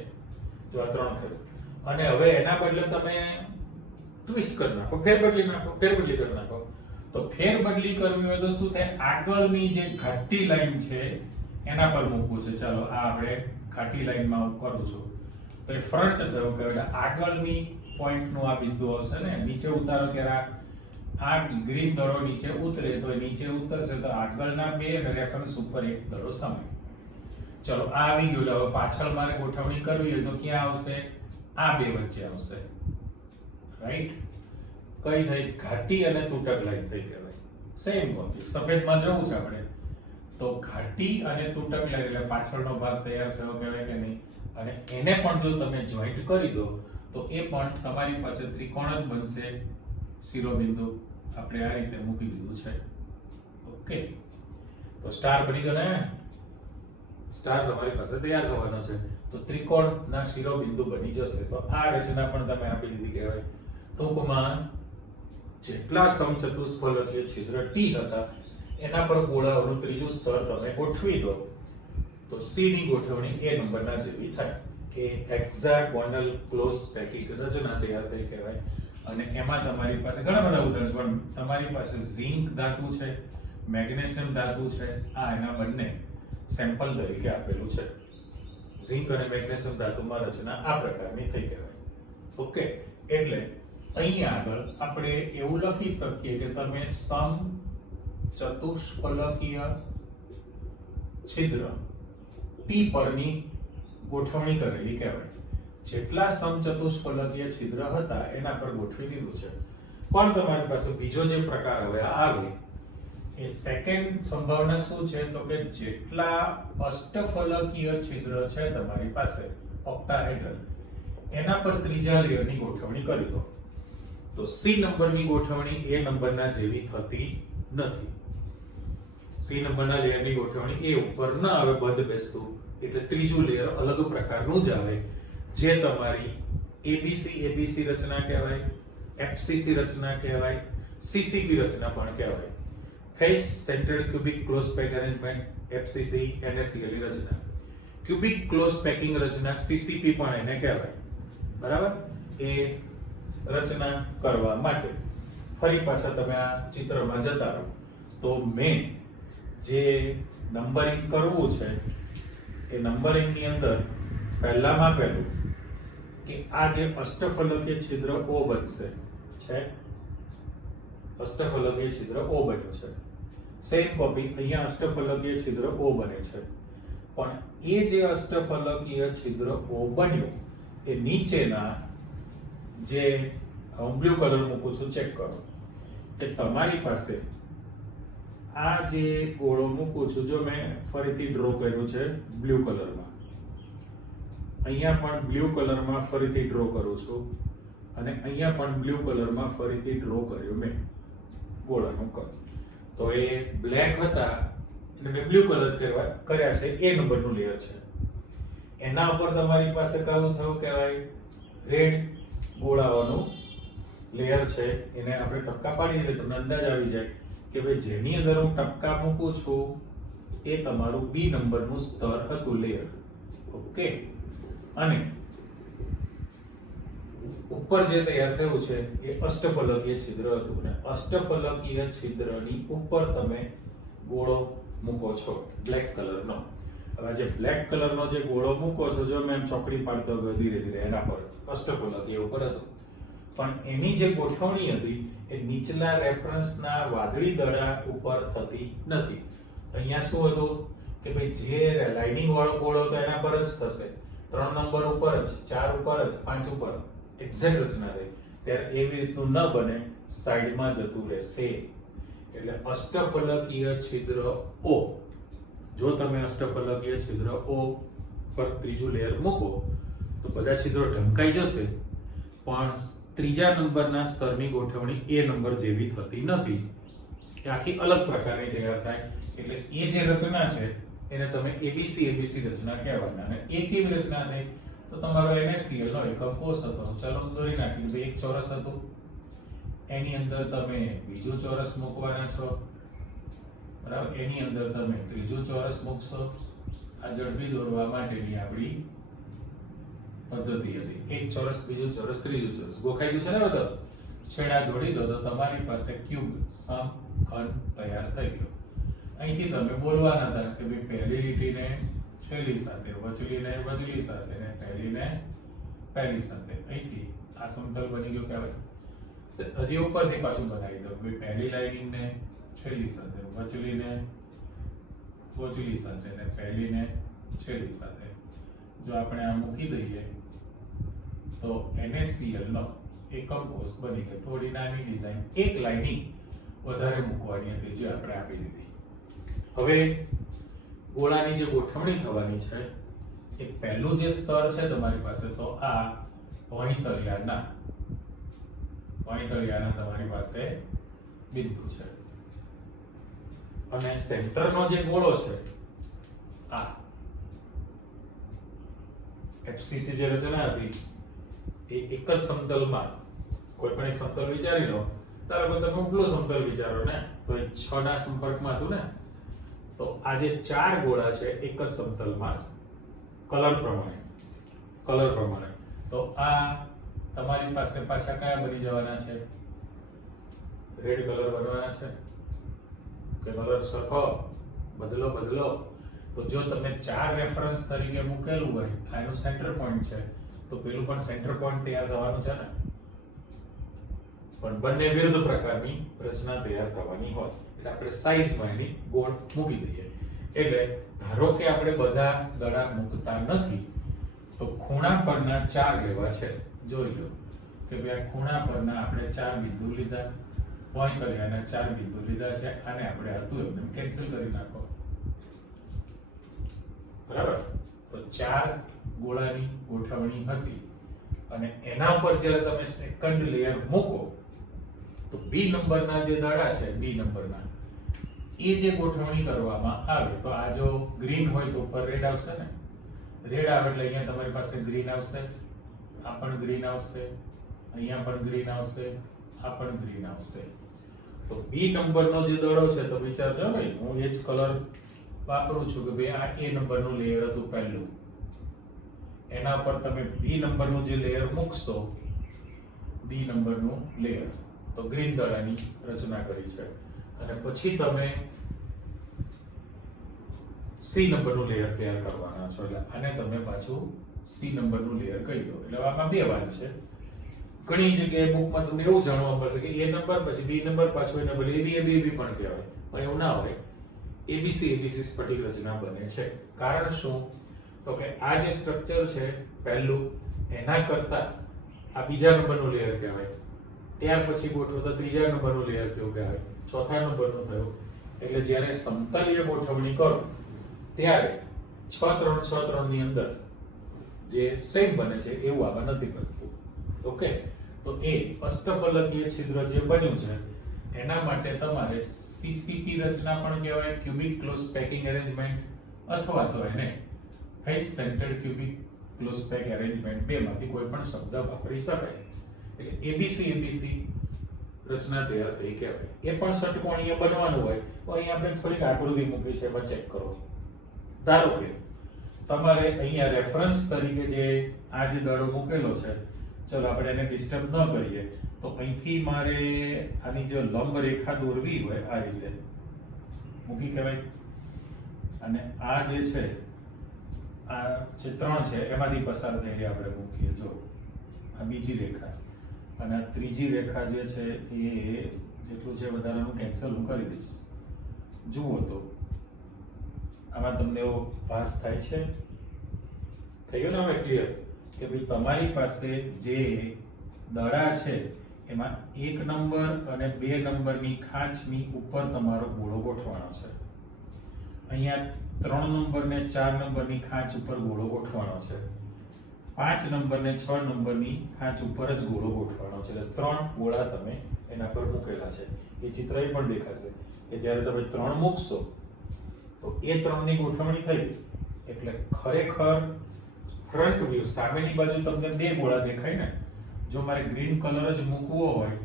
જો આ 3 થયું. અને હવે એના બદલે તમે ટ્વિસ્ટ કરી નાખો, ફેરબદલી કરી નાખો. તો ફેરબદલી કરવી હોય તો શું થાય? આગળની જે ઘાટી લાઈન છે એના પર મૂકવું છે. ચાલો આ આપણે ઘાટી લાઈનમાં હું કરું છું. તો એ ફ્રન્ટ થયો કે આગળની પોઈન્ટનું આ બિંદુ હશે ને, નીચે ઉતારો કે આ ગ્રીન દડો નીચે ઉતરે તો નીચે ઉતરશે તો આગળના 2 અને રેફરન્સ ઉપર 1 દડો સમય. ચલો આ આવી ગયું. હવે પાછળ મારે ગોઠવણી કરવી હોય તો ક્યાં આવશે? આ 2 વચ્ચે આવશે, રાઈટ? કઈ થઈ? ઘાટી અને તૂટક લાઈન થઈ કહેવાય. સેમ કોપી સફેદમાં જવું છે આપણે તો ઘાટી અને તૂટક લાઈન એટલે પાછળનો ભાગ તૈયાર થયો કહેવાય કે નહીં? અને એને પણ જો તમે જોઈન્ટ કરી દો તો એ પણ તમારી પાસે ત્રિકોણ જ બનશે. શિરોબિંદુ આપણે આ રીતે મૂકી દીધું છે. ઓકે, તો સ્ટાર બની ગયો ને? સ્ટાર તમારી પાસે તૈયાર થવાનો છે. તો ત્રિકોણના શિરોબિંદુ બની જશે. તો આ રચના પણ તમે આપી દીધી કહેવાય. ટૂંકમાં જેટલા સમચતુષ્ફલકીય છિદ્ર ટી હતા એના પર ગોળાઓનું ત્રીજું સ્તર તમે ગોઠવી દો તો સી ની ગોઠવણી એ નંબરના જેવી થાય કે હેક્સાગોનલ ક્લોઝ પેકિંગ રચના તૈયાર થઈ કહેવાય. અને એમાં તમારી પાસે ઘણા બધા ઉદાહરણ પણ તમારી પાસે ઝિંક ધાતુ છે, મેગ્નેશિયમ ધાતુ છે. આ એના બંને સેમ્પલ તરીકે આપેલું છે. ઝિંક અને મેગ્નેશિયમ ધાતુમાં રચના આ પ્રકારની થઈ કહેવાય. ઓકે, એટલે અહીંયા આગળ આપણે એવું લખી શકીએ કે તમે સમચતુષ્ફલકીય છિદ્ર P પરની ગોઠવણી કરેલી કહેવાય. જેટલા સમચતુષ્ફલકીય છિદ્ર હતા એના પર ગોઠવી દીધું છે. પણ તમારી પાસે બીજો જે પ્રકાર હવે આવે એ સેકન્ડ સંભાવના શું છે? તો કે જેટલા અષ્ટફલકીય છિદ્ર છે તમારી પાસે ઓક્ટાહેડ્રલ એના પર ત્રીજા લેયરની ગોઠવણી કરી દો તો સી નંબરની ગોઠવણી એ નંબરના જેવી થતી નથી. સી નંબરના લેયરની ગોઠવણી એ ઉપર ન આવે બંધ બેસતું, એટલે ત્રીજું લેયર અલગ પ્રકારનું જ આવે જે તમારી ABC રચના કહેવાય, FCC રચના કહેવાય, CCP રચના પણ કહેવાય. Face centred cubic close pack arrangement FCC NaCl રચના. ક્યુબિક ક્લોઝ પેકિંગ રચના CCP પણ એને કહેવાય. બરાબર? એ રચના કરવા માટે ફરી પાછા તમે આ ચિત્રમાં જતા રહો તો મેં જે નંબરિંગ કરવું છે એ નંબરિંગની અંદર પહેલામાં પહેલું કે આ જે અષ્ટફલકીય છિદ્ર O બનશે છે, અષ્ટફલકીય છિદ્ર O બન્યું છે. સેમ કોપી અહીંયા અષ્ટફલકીય છિદ્ર O બને છે. પણ એ જે અષ્ટફલકીય છિદ્ર O બન્યું એ નીચેના જે બ્લુ કલર મૂકું છું ચેક કરો કે તમારી પાસે આ જે ગોળો મૂકું છું, જો મેં ફરીથી ડ્રો કર્યું છે બ્લુ કલરમાં, અહીંયા પણ બ્લુ કલરમાં ફરીથી ડ્રો કરું છું અને અહીંયા પણ બ્લુ કલરમાં ફરીથી ડ્રો કર્યું મેં ગોળાનું કદ. તો એ બ્લેક હતા એટલે મેં બ્લુ કલર કર્યા છે, એ નંબરનું લેયર છે. એના ઉપર તમારી પાસે કયું થયું કહેવાય? રેડ ગોળાઓનું લેયર છે. એને આપણે ટપકા પાડી દઈએ તો અંદાજ આવી જાય કે ભાઈ જેની અંદર હું ટપકા મૂકું છું એ તમારું B નંબરનું સ્તર હતું લેયર. ઓકે, અને ઉપર જે તૈયાર થયું છે એ અષ્ટફલકીય છિદ્ર હતું ને અષ્ટફલકીય છિદ્રની ઉપર તમે ગોળો મૂકો છો બ્લેક કલરનો. હવે જે બ્લેક કલરનો જે ગોળો મૂકો છો, જો મેં ચોકડી પાડતો ગયો ધીરે ધીરે એના પર અષ્ટફલકીય ઉપર હતું, પણ એની જે ગોઠવણી હતી એ નીચલા રેફરન્સના વાદળી દડા ઉપર થતી નથી. અહીંયા શું હતું કે ભાઈ જે લાઇનિંગ વાળો ગોળ હતો એના પર જ થશે, 3 નંબર ઉપર જ, 4 ઉપર જ, 5 ઉપર એક્ઝેક્ટ રચના થઈ. ત્યારે એવી રીતનું ન બને, સાઈડમાં જતું રહેશે. એટલે અષ્ટફલકીય છિદ્ર O, જો તમે અષ્ટફલકીય છિદ્ર O પર ત્રીજું લેયર મૂકો તો બધા છિદ્રો ઢંકાઈ જશે, પણ ત્રીજા નંબરના સ્તરની ગોઠવણી એ નંબર જેવી થતી નથી. એ આખી અલગ પ્રકારની તૈયાર થાય. એટલે એ જે રચના છે એને તમે ABC રચના કહેવાના. અને એ કેવી રચના થઈ તો તમારો NaCl નો એકમ કોષ હતો. ચાલો દોરી નાખીએ. ભાઈ એક ચોરસ હતું, એની અંદર તમે બીજું ચોરસ મૂકવાના છો, બરાબર? એની અંદર તમે ત્રીજું ચોરસ મૂકશો. આ ઝડપી દોરવા માટેની આપણી પદ્ધતિ હતી. એક ચોરસ, બીજું ચોરસ, ત્રીજું ચોરસ. ગોખાઈ ગયું છે ને બધું? છેડા જોડી દો તો તમારી પાસે ક્યુબ સમઘન તૈયાર થઈ ગયો. અહીંથી તમે બોલવાના હતા કે ભાઈ પહેલી લીટીને છેલ્લી સાથે, વચલીને વચલી સાથે, ને પહેલીને પહેલી સાથે. અહીંથી આ સમતલ બની ગયો. કહેવાય હજી ઉપરથી પાછું બનાવી દો. ભાઈ પહેલી લાઇનિંગને છેલ્લી સાથે, વચલીને વચલી સાથે, ને પહેલીને છેલ્લી સાથે. જો આપણે આ મૂકી દઈએ તો NaCl નો એકમ કોષ બની ગયો. થોડી નાની ડિઝાઇન, એક લાઇનિંગ વધારે મૂકવાની હતી જે આપણે આપી દીધી. હવે ગોળાની જે ગોઠવણી થવાની છે એ પહેલું જે સ્તર છે તમારી પાસે, તો આ ભોંયતળિયાના તમારી પાસે બિંદુ છે. અને સેન્ટરનો જે ગોળો છે આ FCC જે રચના હતી એ એક જ સમતલમાં, કોઈ પણ એક સમતલ વિચારી લો. ધારો કે તમે ઉપલું સમતલ વિચારો ને, તો એ 6 ના સંપર્કમાં હતું ને, તો આ જે 4 ગોળા છે એક જ સમતલમાં કલર પ્રમાણે, તો આ તમારી પાસે પાછા કયા બની જવાના છે? રેડ કલર બનવાના છે કે કલર સરખો બદલો. તો જો તમે 4 રેફરન્સ તરીકે મૂકેલું હોય, આનું સેન્ટર પોઈન્ટ છે, તો પેલું પણ સેન્ટર પોઈન્ટ તૈયાર થવાનું છે ને. પણ બંને વિરુદ્ધ પ્રકારની રચના તૈયાર થવાની હોય એટલે આપણે સાઈઝમાં એની ગોળ મૂકી દઈએ. એટલે ધારો કે આપણે બધા દડા મૂકતા નથી, તો ખૂણા પરના 4 લેવા છે. જોઈ લો કે ભાઈ આ ખૂણા પરના આપણે 4 બિંદુ લીધા, ભોંયતળિયાના 4 બિંદુ લીધા છે. આને આપણે હતું એકદમ કેન્સલ કરી નાખો, બરાબર? તો 4 ગોળાની ગોઠવણી હતી અને એના ઉપર જ્યારે તમે સેકન્ડ લેયર મૂકો તો B નંબરના જે દડા છે, B નંબરના એ જે ગોઠવણી કરવામાં આવે, તો આ જો ગ્રીન હોય તો ઉપર રેડ આવશે ને. રેડ આવે એટલે અહીંયા તમારી પાસે ગ્રીન આવશે, આ પણ ગ્રીન આવશે, અહીંયા પણ ગ્રીન આવશે, આ પણ ગ્રીન આવશે. તો B નંબરનો જે દડો છે, તો વિચારજો ભાઈ, હું એ જ કલર વાપરું છું કે ભાઈ આ A નંબરનું લેયર હતું પહેલું, એના પર તમે B નંબરનું જે લેયર મૂકશો, B નંબરનું લેયર, તો ગ્રીન દડાની રચના કરી છે. અને પછી તમે C નંબરનું લેયર તૈયાર કરવાના છો. એટલે આને તમે પાછું C નંબરનું લેયર કહી દો. એટલે આમાં 2 વાત છે. ઘણી જગ્યાએ બુકમાં તમને એવું જાણવા મળશે કે A નંબર પછી B નંબર પાછું એને બદલે AB પણ કહેવાય, પણ એવું ના હોય. ABC સ્ફટિક રચના બને છે. કારણ શું? તો કે આ જે સ્ટ્રક્ચર છે પહેલું, એના કરતા આ બીજા નંબરનું લેયર કહેવાય. ત્યાર પછી ગોઠવો તો ત્રીજા નંબરનું લેયર થયું કહેવાય, ચોથા નંબરનું થયું. એટલે જ્યારે સમતલીય ગોઠવણી કરો ત્યારે 6-3-6-3 ની અંદર જે સેમ બને છે એવું આમાં નથી બનતું. ઓકે, તો એ અષ્ટફલકીય છિદ્ર જે બન્યું છે એના માટે તમારે CCP રચના પણ કહેવાય, ક્યુબિક ક્લોઝ પેકિંગ એરેન્જમેન્ટ, અથવા તો એને face centred cubic close pack arrangement, બેમાંથી કોઈ પણ શબ્દ વાપરી શકાય. એટલે ABC રચના તૈયાર થઈ કહેવાય. એ પણ ષટકોણીય બનવાનું હોય તો અહીં આપણે થોડીક આકૃતિ મૂકી છે, એમાં ચેક કરો. ધારો કે તમારે અહીંયા રેફરન્સ તરીકે જે આ જે દડો મૂકેલો છે, ચલો આપણે એને ડિસ્ટર્બ ન કરીએ, તો અહીંથી મારે આની જો લંબ રેખા દોરવી હોય આ રીતે મૂકી કહેવાય. અને આ જે છે, આ જે 3 છે એમાંથી પસાર થઈને આપણે મૂકીએ. જો આ બીજી રેખા, અને આ ત્રીજી રેખા જે છે એ જેટલું છે વધારાનું કેન્સલ હું કરી દઈશ. જુઓ તો આમાં તમને એવો ભાસ થાય છે, થઈ ગયો ને હવે ક્લિયર કે ભાઈ તમારી પાસે જે દડા છે એમાં 1 નંબર અને 2 નંબરની ખાંચની ઉપર તમારો ગોળો ગોઠવાનો છે. અહીંયા 3 નંબર ને 4 નંબરની ખાંચ ઉપર ગોળો ગોઠવાનો છે. 5 નંબર ને 6 નંબરની ખાંચ ઉપર જ ગોળો ગોઠવાનો છે. એટલે 3 ગોળા તમે એના પર મૂકેલા છે. એ ચિત્ર પણ દેખાશે કે જ્યારે તમે 3 મૂકશો તો એ 3 ની ગોઠવણી થઈ ગઈ. એટલે ખરેખર ફ્રન્ટ વ્યૂ સામેની બાજુ તમને 2 ગોળા દેખાય ને. જો મારે ગ્રીન કલર જ મૂકવો હોય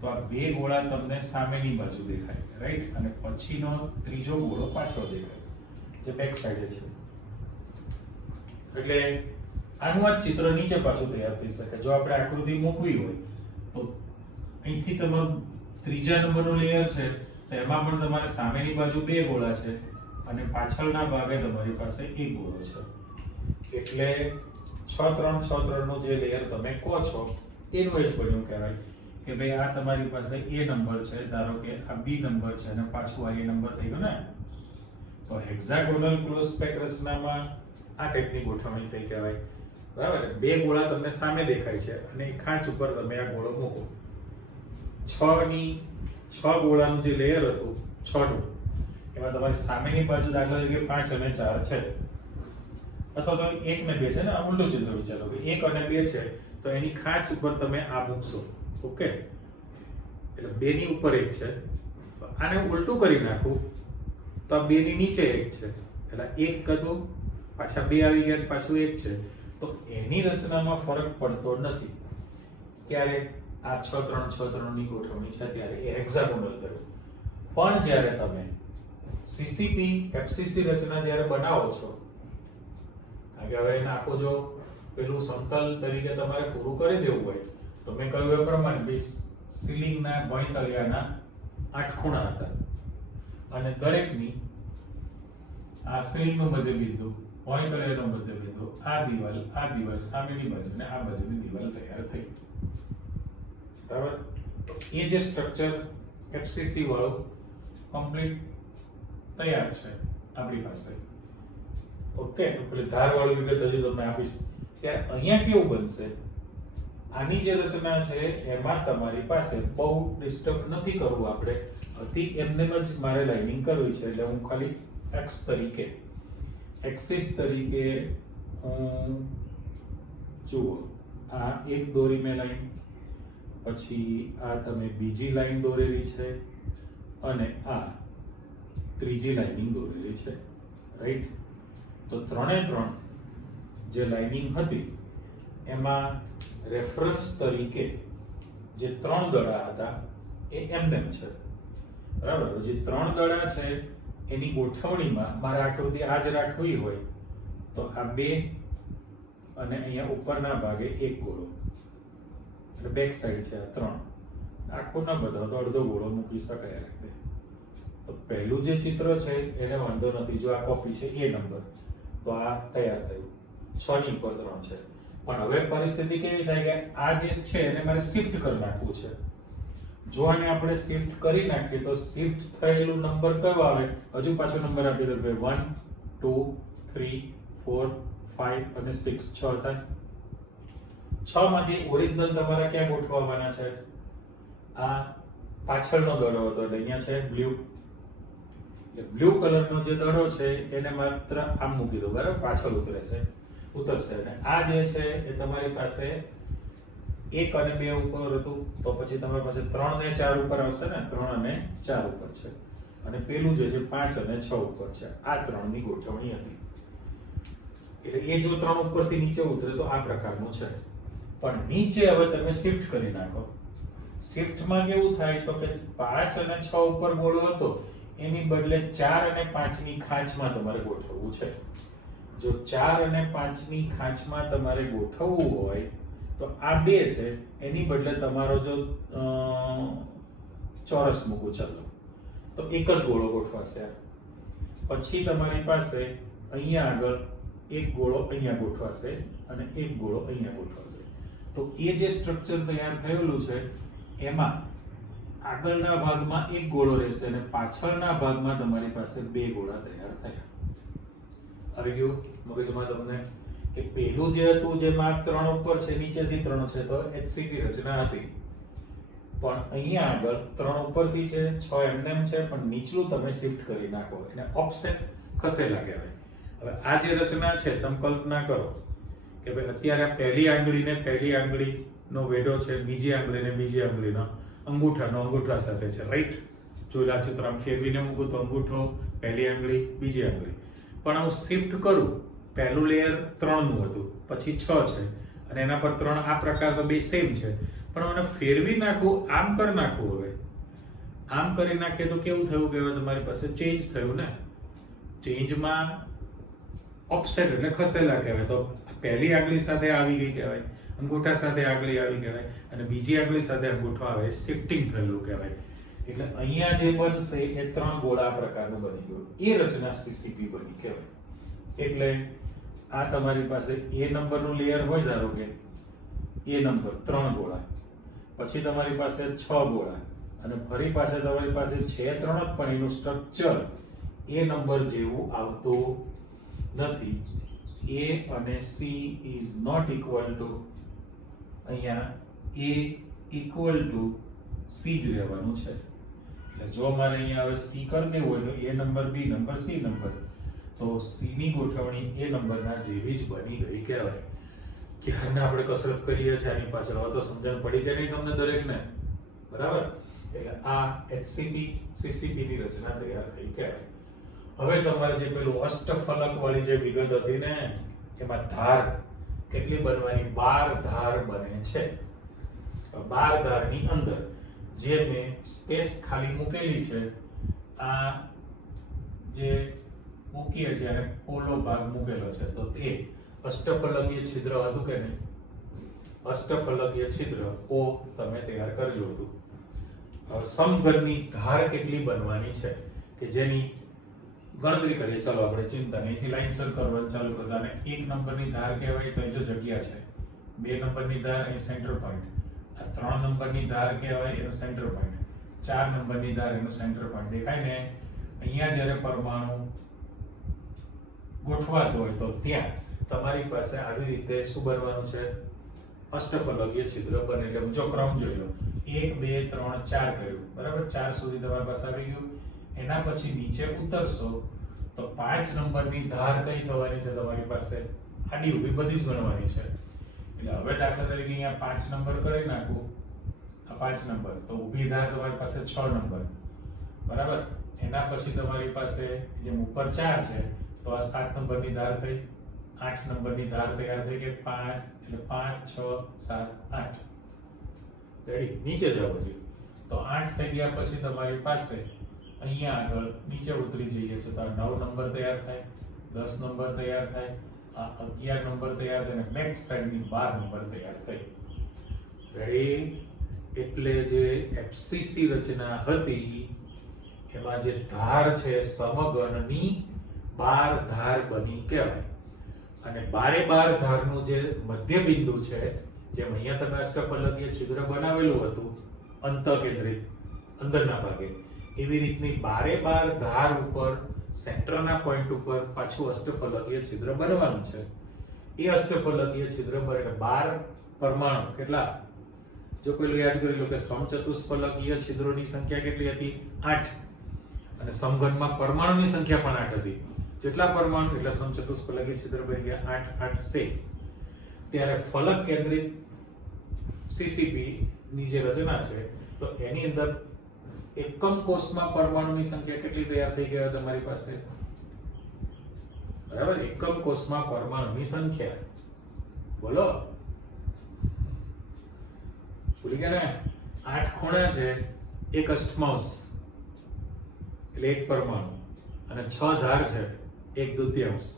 તો આ 2 ગોળા તમને સામેની બાજુ દેખાય, રાઈટ? અને પછીનો ત્રીજો ગોળો પાછળ દેખાય જે બેક સાઈડે છે. એટલે આનું આ ચિત્ર નીચે પાછું તૈયાર થઈ શકે. જો આપણે આકૃતિ મૂકવી હોય તો અહીંથી તમારું ત્રીજા નંબરનું લેયર છે તો એમાં પણ તમારે સામેની બાજુ 2 ગોળા છે અને પાછળના ભાગે તમારી પાસે 1 ગોળો છે. એટલે 6-3-6-3 નું જે લેયર તમે કહો છો એનું જ બન્યું કહેવાય કે ભાઈ આ તમારી પાસે A નંબર છે, ધારો કે આ B નંબર છે અને પાછું આ A નંબર થઈ ગયો ને. તો હેક્સાગોનલ ક્લોઝ પેક રચનામાં આ ટાઈપની ગોઠવણી થઈ કહેવાય, બરાબર? 2 ગોળા તમને સામે દેખાય છે અને એક ખાંચ ઉપર તમે આ ગોળો મૂકો. 6 ગોળાનું જે લેયર હતું 6 નું, એમાં તમારી સામેની બાજુ દાખલા તરીકે 5 અને 4 છે, અથવા તો 1 ને 2 છે ને. આ ઊંડું ચિત્ર વિચારો કે 1 અને 2 છે તો એની ખાંચ ઉપર તમે આ મૂકશો, ઓકે? એટલે 2 ની ઉપર 1 છે. આને ઉલટું કરી નાખું તો આ 2 ની નીચે 1 છે. એટલે 1 કદું, પાછા 2 આવી ગયા, પાછું 1 છે. તો એની રચનામાં ફરક પડતો નથી. ક્યારે આ 6-3-6-3 ની ગોઠવણી છે ત્યારે એ હેક્સાગોનલ થયું. પણ જ્યારે તમે સીસીપી એફસીસી રચના જ્યારે બનાવો છો, કારણ કે હવે એને આખો જો પેલું સમતલ તરીકે તમારે પૂરું કરી દેવું હોય તો મેં કહ્યું એ પ્રમાણે સીલિંગના ભોંયતળિયાના 8 ખૂણા હતા અને દરેકની આ સીલિંગનો મધ્ય બિંદુ, ભોંયતળિયાનો મધ્ય બિંદુ, આ દિવાલ સામેની બાજુ અને આ બાજુની દિવાલ તૈયાર થઈ, બરાબર? તો એ જે સ્ટ્રક્ચર એફસીસી વાળું કમ્પ્લીટ તૈયાર છે આપણી પાસે, ઓકે? એટલે ધાર વાળું વિગત હજી તમને આપીશ. ત્યારે અહીંયા કેવું બનશે? આની જે રચના છે એમાં તમારી પાસે બહુ ડિસ્ટર્બ નથી કરવું આપણે, હતી એમને જ મારે લાઇનિંગ કરવી છે. એટલે હું ખાલી એક્સ તરીકે, એક્સિસ તરીકે હું જુઓ આ એક દોરી મેં લાઈન, પછી આ તમે બીજી લાઈન દોરેલી છે અને આ ત્રીજી લાઇનિંગ દોરેલી છે, રાઈટ? તો 3 જે લાઇનિંગ હતી એમાં રેફરન્સ તરીકે જે 3 દડા હતા એ એમનેમ છે, બરાબર? જે 3 દડા છે એની ગોઠવણીમાં મારે આકૃતિ આ જ રાખવી હોય તો આ 2 અને અહીંયા ઉપરના ભાગે 1 ગોળો, એટલે બેક સાઈડ છે આ 3. આખું ના બતાવો તો અડધો ગોળો મૂકી શકાય આ રીતે. તો પહેલું જે ચિત્ર છે એને વાંધો નથી, જો આ કોપી છે A નંબર તો આ તૈયાર થયું. 6 ની ઉપર 3 છે. પણ હવે પરિસ્થિતિ કેવી થાય કે આ જે છે એને મારે શિફ્ટ કરી નાખવું છે. જો આને આપણે શિફ્ટ કરી નાખીએ તો શિફ્ટ થયેલું નંબર કયો આવે? હજુ પાછો નંબર આપી દો, 1 2 3 4 5 અને 6, 6 હતા. 6 માંથી ઓરિજિનલ તમારે ક્યાં ગોઠવવાના છે? આ પાછળનો દડો હતો એટલે અહીંયા છે બ્લુ. બ્લુ કલરનો જે દડો છે એને માત્ર આમ મૂકી દો, બરાબર? પાછળ ઉતરશે. અને આ જે છે એ તમારી પાસે 1 અને 2 ઉપર હતું તો પછી તમારી પાસે 3 ને 4 ઉપર આવશે ને. 3 અને 4 ઉપર છે અને પેલું જે છે 5 અને 6 ઉપર છે. આ 3 ની ગોઠવણી હતી. એટલે એ જો 3 ઉપરથી નીચે ઉતરે તો આ પ્રકારનું છે. પણ નીચે હવે તમે શિફ્ટ કરી નાખો. શિફ્ટમાં કેવું થાય તો કે 5 અને 6 ઉપર ગોળો હતો એની બદલે 4 અને 5 ની ખાંચમાં તમારે ગોઠવવું છે. જો 4 અને 5 ની ખાંચમાં તમારે ગોઠવવું હોય તો આ 2 છે એની બદલે તમારો જો ચોરસ મૂકો ચાલો તો એક જ ગોળો ગોઠવાશે. પછી તમારી પાસે અહીંયા આગળ એક ગોળો અહીંયા ગોઠવાશે અને એક ગોળો અહીંયા ગોઠવાશે. તો એ જે સ્ટ્રક્ચર તૈયાર થયેલું છે એમાં આગળના ભાગમાં એક ગોળો રહેશે અને પાછળના ભાગમાં તમારી પાસે બે ગોળા તૈયાર થયા. આવી ગયું મગજમાં તમને કે પહેલું જે હતું જેમાં 3 ઉપર છે, નીચેથી 3 છે, તો HCP રચના હતી. પણ અહીંયા આગળ 3 ઉપરથી છે, 6 એમનેમ છે, પણ નીચલું તમે શિફ્ટ કરી નાખો એને ઓફસેટ ખસેલા કહેવાય. હવે આ જે રચના છે તમે કલ્પના કરો કે ભાઈ અત્યારે પહેલી આંગળીનો વેઢો છે, બીજી આંગળીનો અંગૂઠા સાથે છે, રાઈટ? જોયેલા ચિત્ર આમ ફેરવીને મૂકું તો અંગૂઠો, પહેલી આંગળી, બીજી આંગળી. પણ હું શિફ્ટ કરું, પહેલું લેયર 3 નું હતું, પછી 6 છે અને એના પર 3 આ પ્રકાર તો બે સેમ છે, પણ મને ફેરવી નાખું, આમ કરી નાખું. હવે આમ કરી નાખીએ તો કેવું થયું કે હવે તમારી પાસે ચેન્જ થયું ને. ચેન્જમાં ઓફસેટ એટલે ખસેલા કહેવાય. તો પહેલી આંગળી સાથે આવી ગઈ કહેવાય, અંગૂઠા સાથે આંગળી આવી કહેવાય, અને બીજી આંગળી સાથે અંગૂઠો આવે, શિફ્ટિંગ થયેલું કહેવાય. એટલે અહીંયા જે બનશે એ 3 ગોળા પ્રકારનું બની ગયું, એ રચના CCP બની કહેવાય. એટલે આ તમારી પાસે A નંબરનું લેયર હોય, ધારો કે A નંબર 3 ગોળા, પછી તમારી પાસે 6 ગોળા, અને ફરી પાછા તમારી પાસે છે 3 જ, પણ એનું સ્ટ્રક્ચર A નંબર જેવું આવતું નથી. A અને C is not equal to, અહીંયા A equal to C જ રહેવાનું છે. એટલે જો મારે અહીંયા હવે C કરી દેવું હોય તો A number, B number, C number, તો C ની ગોઠવણી A નંબરના જેવી જ બની ગઈ કહેવાય. ક્યારના આપણે કસરત કરીએ છીએ આની પાછળ, હવે તો સમજણ પડી કે નહીં તમને દરેકને? બરાબર? એટલે આ HCP CCP ની રચના તૈયાર થઈ કહેવાય. હવે તમારે જે પેલું અષ્ટફલક વાળી જે વિગત હતી ને, એમાં ધાર કેટલી બનવાની? 12 ધાર બને છે. 12 ધારની અંદર જે મેં સ્પેસ ખાલી મૂકેલી છે, આ જે મૂકીએ છીએ અને પોલો ભાગ મૂકેલો છે, તો તે અષ્ટફલકીય છિદ્ર હતું કે નહીં? અષ્ટફલકીય છિદ્ર O તમે તૈયાર કરેલું હતું. હવે સમઘનની ધાર કેટલી બનવાની છે કે જેની ગણતરી કરીએ. ચાલો આપણે ચિંતા નહીં, અહીંથી લાઈનસર કરવાનું ચાલુ કરતા. અને 1 નંબરની ધાર કહેવાય તો એ જો જગ્યા છે, 2 નંબરની ધાર અહીં સેન્ટર પોઈન્ટ, આ 3 નંબરની ધાર કહેવાય એનો સેન્ટર પોઈન્ટ, 4 નંબરની ધાર એનો સેન્ટર પોઈન્ટ. દેખાય ને? અહીંયા જ્યારે પરમાણુ ગોઠવાતો હોય તો ત્યાં તમારી પાસે આવી રીતે શું બનવાનું છે? અષ્ટફલકીય છિદ્ર બને. એટલે જો ક્રમ જોઈ લો, 1 2 3 4 કર્યું, બરાબર? 4 સુધી તમારી પાસે આવી ગયું. એના પછી નીચે ઉતરશો તો 5 નંબરની ધાર કઈ થવાની છે તમારી પાસે? આડી ઊભી બધી જ ગણવાની છે. એટલે હવે દાખલા તરીકે અહીંયા 5 નંબર કરી નાખું, આ 5 નંબર, તો ઊભી ધાર તમારી પાસે 6 નંબર, બરાબર? એના પછી તમારી પાસે જેમ ઉપર 4 છે તો આ 7 નંબરની ધાર થઈ, 8 નંબરની ધાર તૈયાર થઈ કે 5, એટલે 5 6 7 8. રેડી? નીચે જાવ પછી તો 8 થઈ ગયા. પછી તમારી પાસે અહીંયા આગળ નીચે ઉતરી જઈએ છો તો 9 નંબર તૈયાર થાય, 10 નંબર તૈયાર થાય, આ 11 નંબર તૈયાર થાય, અને નેક્સ્ટ સાઈડની 12 નંબર તૈયાર થઈ. રેડી? એટલે જે FCC રચના હતી એમાં જે ધાર છે સમઘનની 12 ધાર બની કહેવાય. અને 12 ધારનું જે મધ્ય બિંદુ છે, જેમ અહીંયા તમે અષ્ટફલકીય છિદ્ર બનાવેલું હતું અંતકેન્દ્રિત અંદરના ભાગે, એવી રીતની 12 ધાર ઉપર સેન્ટરના પોઈન્ટ ઉપર પાછું અષ્ટફલકીય છિદ્ર બનવાનું છે. એ અષ્ટફલકીય છિદ્ર પર એટલે 12 પરમાણુ કેટલા? જો પેલું યાદ કરી લો કે સમચતુષ્ફલકીય છિદ્રોની સંખ્યા કેટલી હતી? 8. અને સમઘનમાં પરમાણુની સંખ્યા પણ 8 હતી. જેટલા પરમાણુ એટલે સમચતુષ્ફલકીય છિદ્ર બની ગયા 8 8 સે. ત્યારે ફલક કેન્દ્રિત CCP ની જે રચના છે તો એની અંદર એકમ કોષમાં પરમાણુની સંખ્યા કેટલી તૈયાર થઈ ગઈ તમારી પાસે? બરાબર? એકમ કોષમાં પરમાણુની સંખ્યા બોલો, ભૂલી ગયા ને? 8 ખૂણા છે, 1 અષ્ટમાંશ એટલે 1 પરમાણુ, અને 6 ધાર છે, 1 દૂતીયાંશ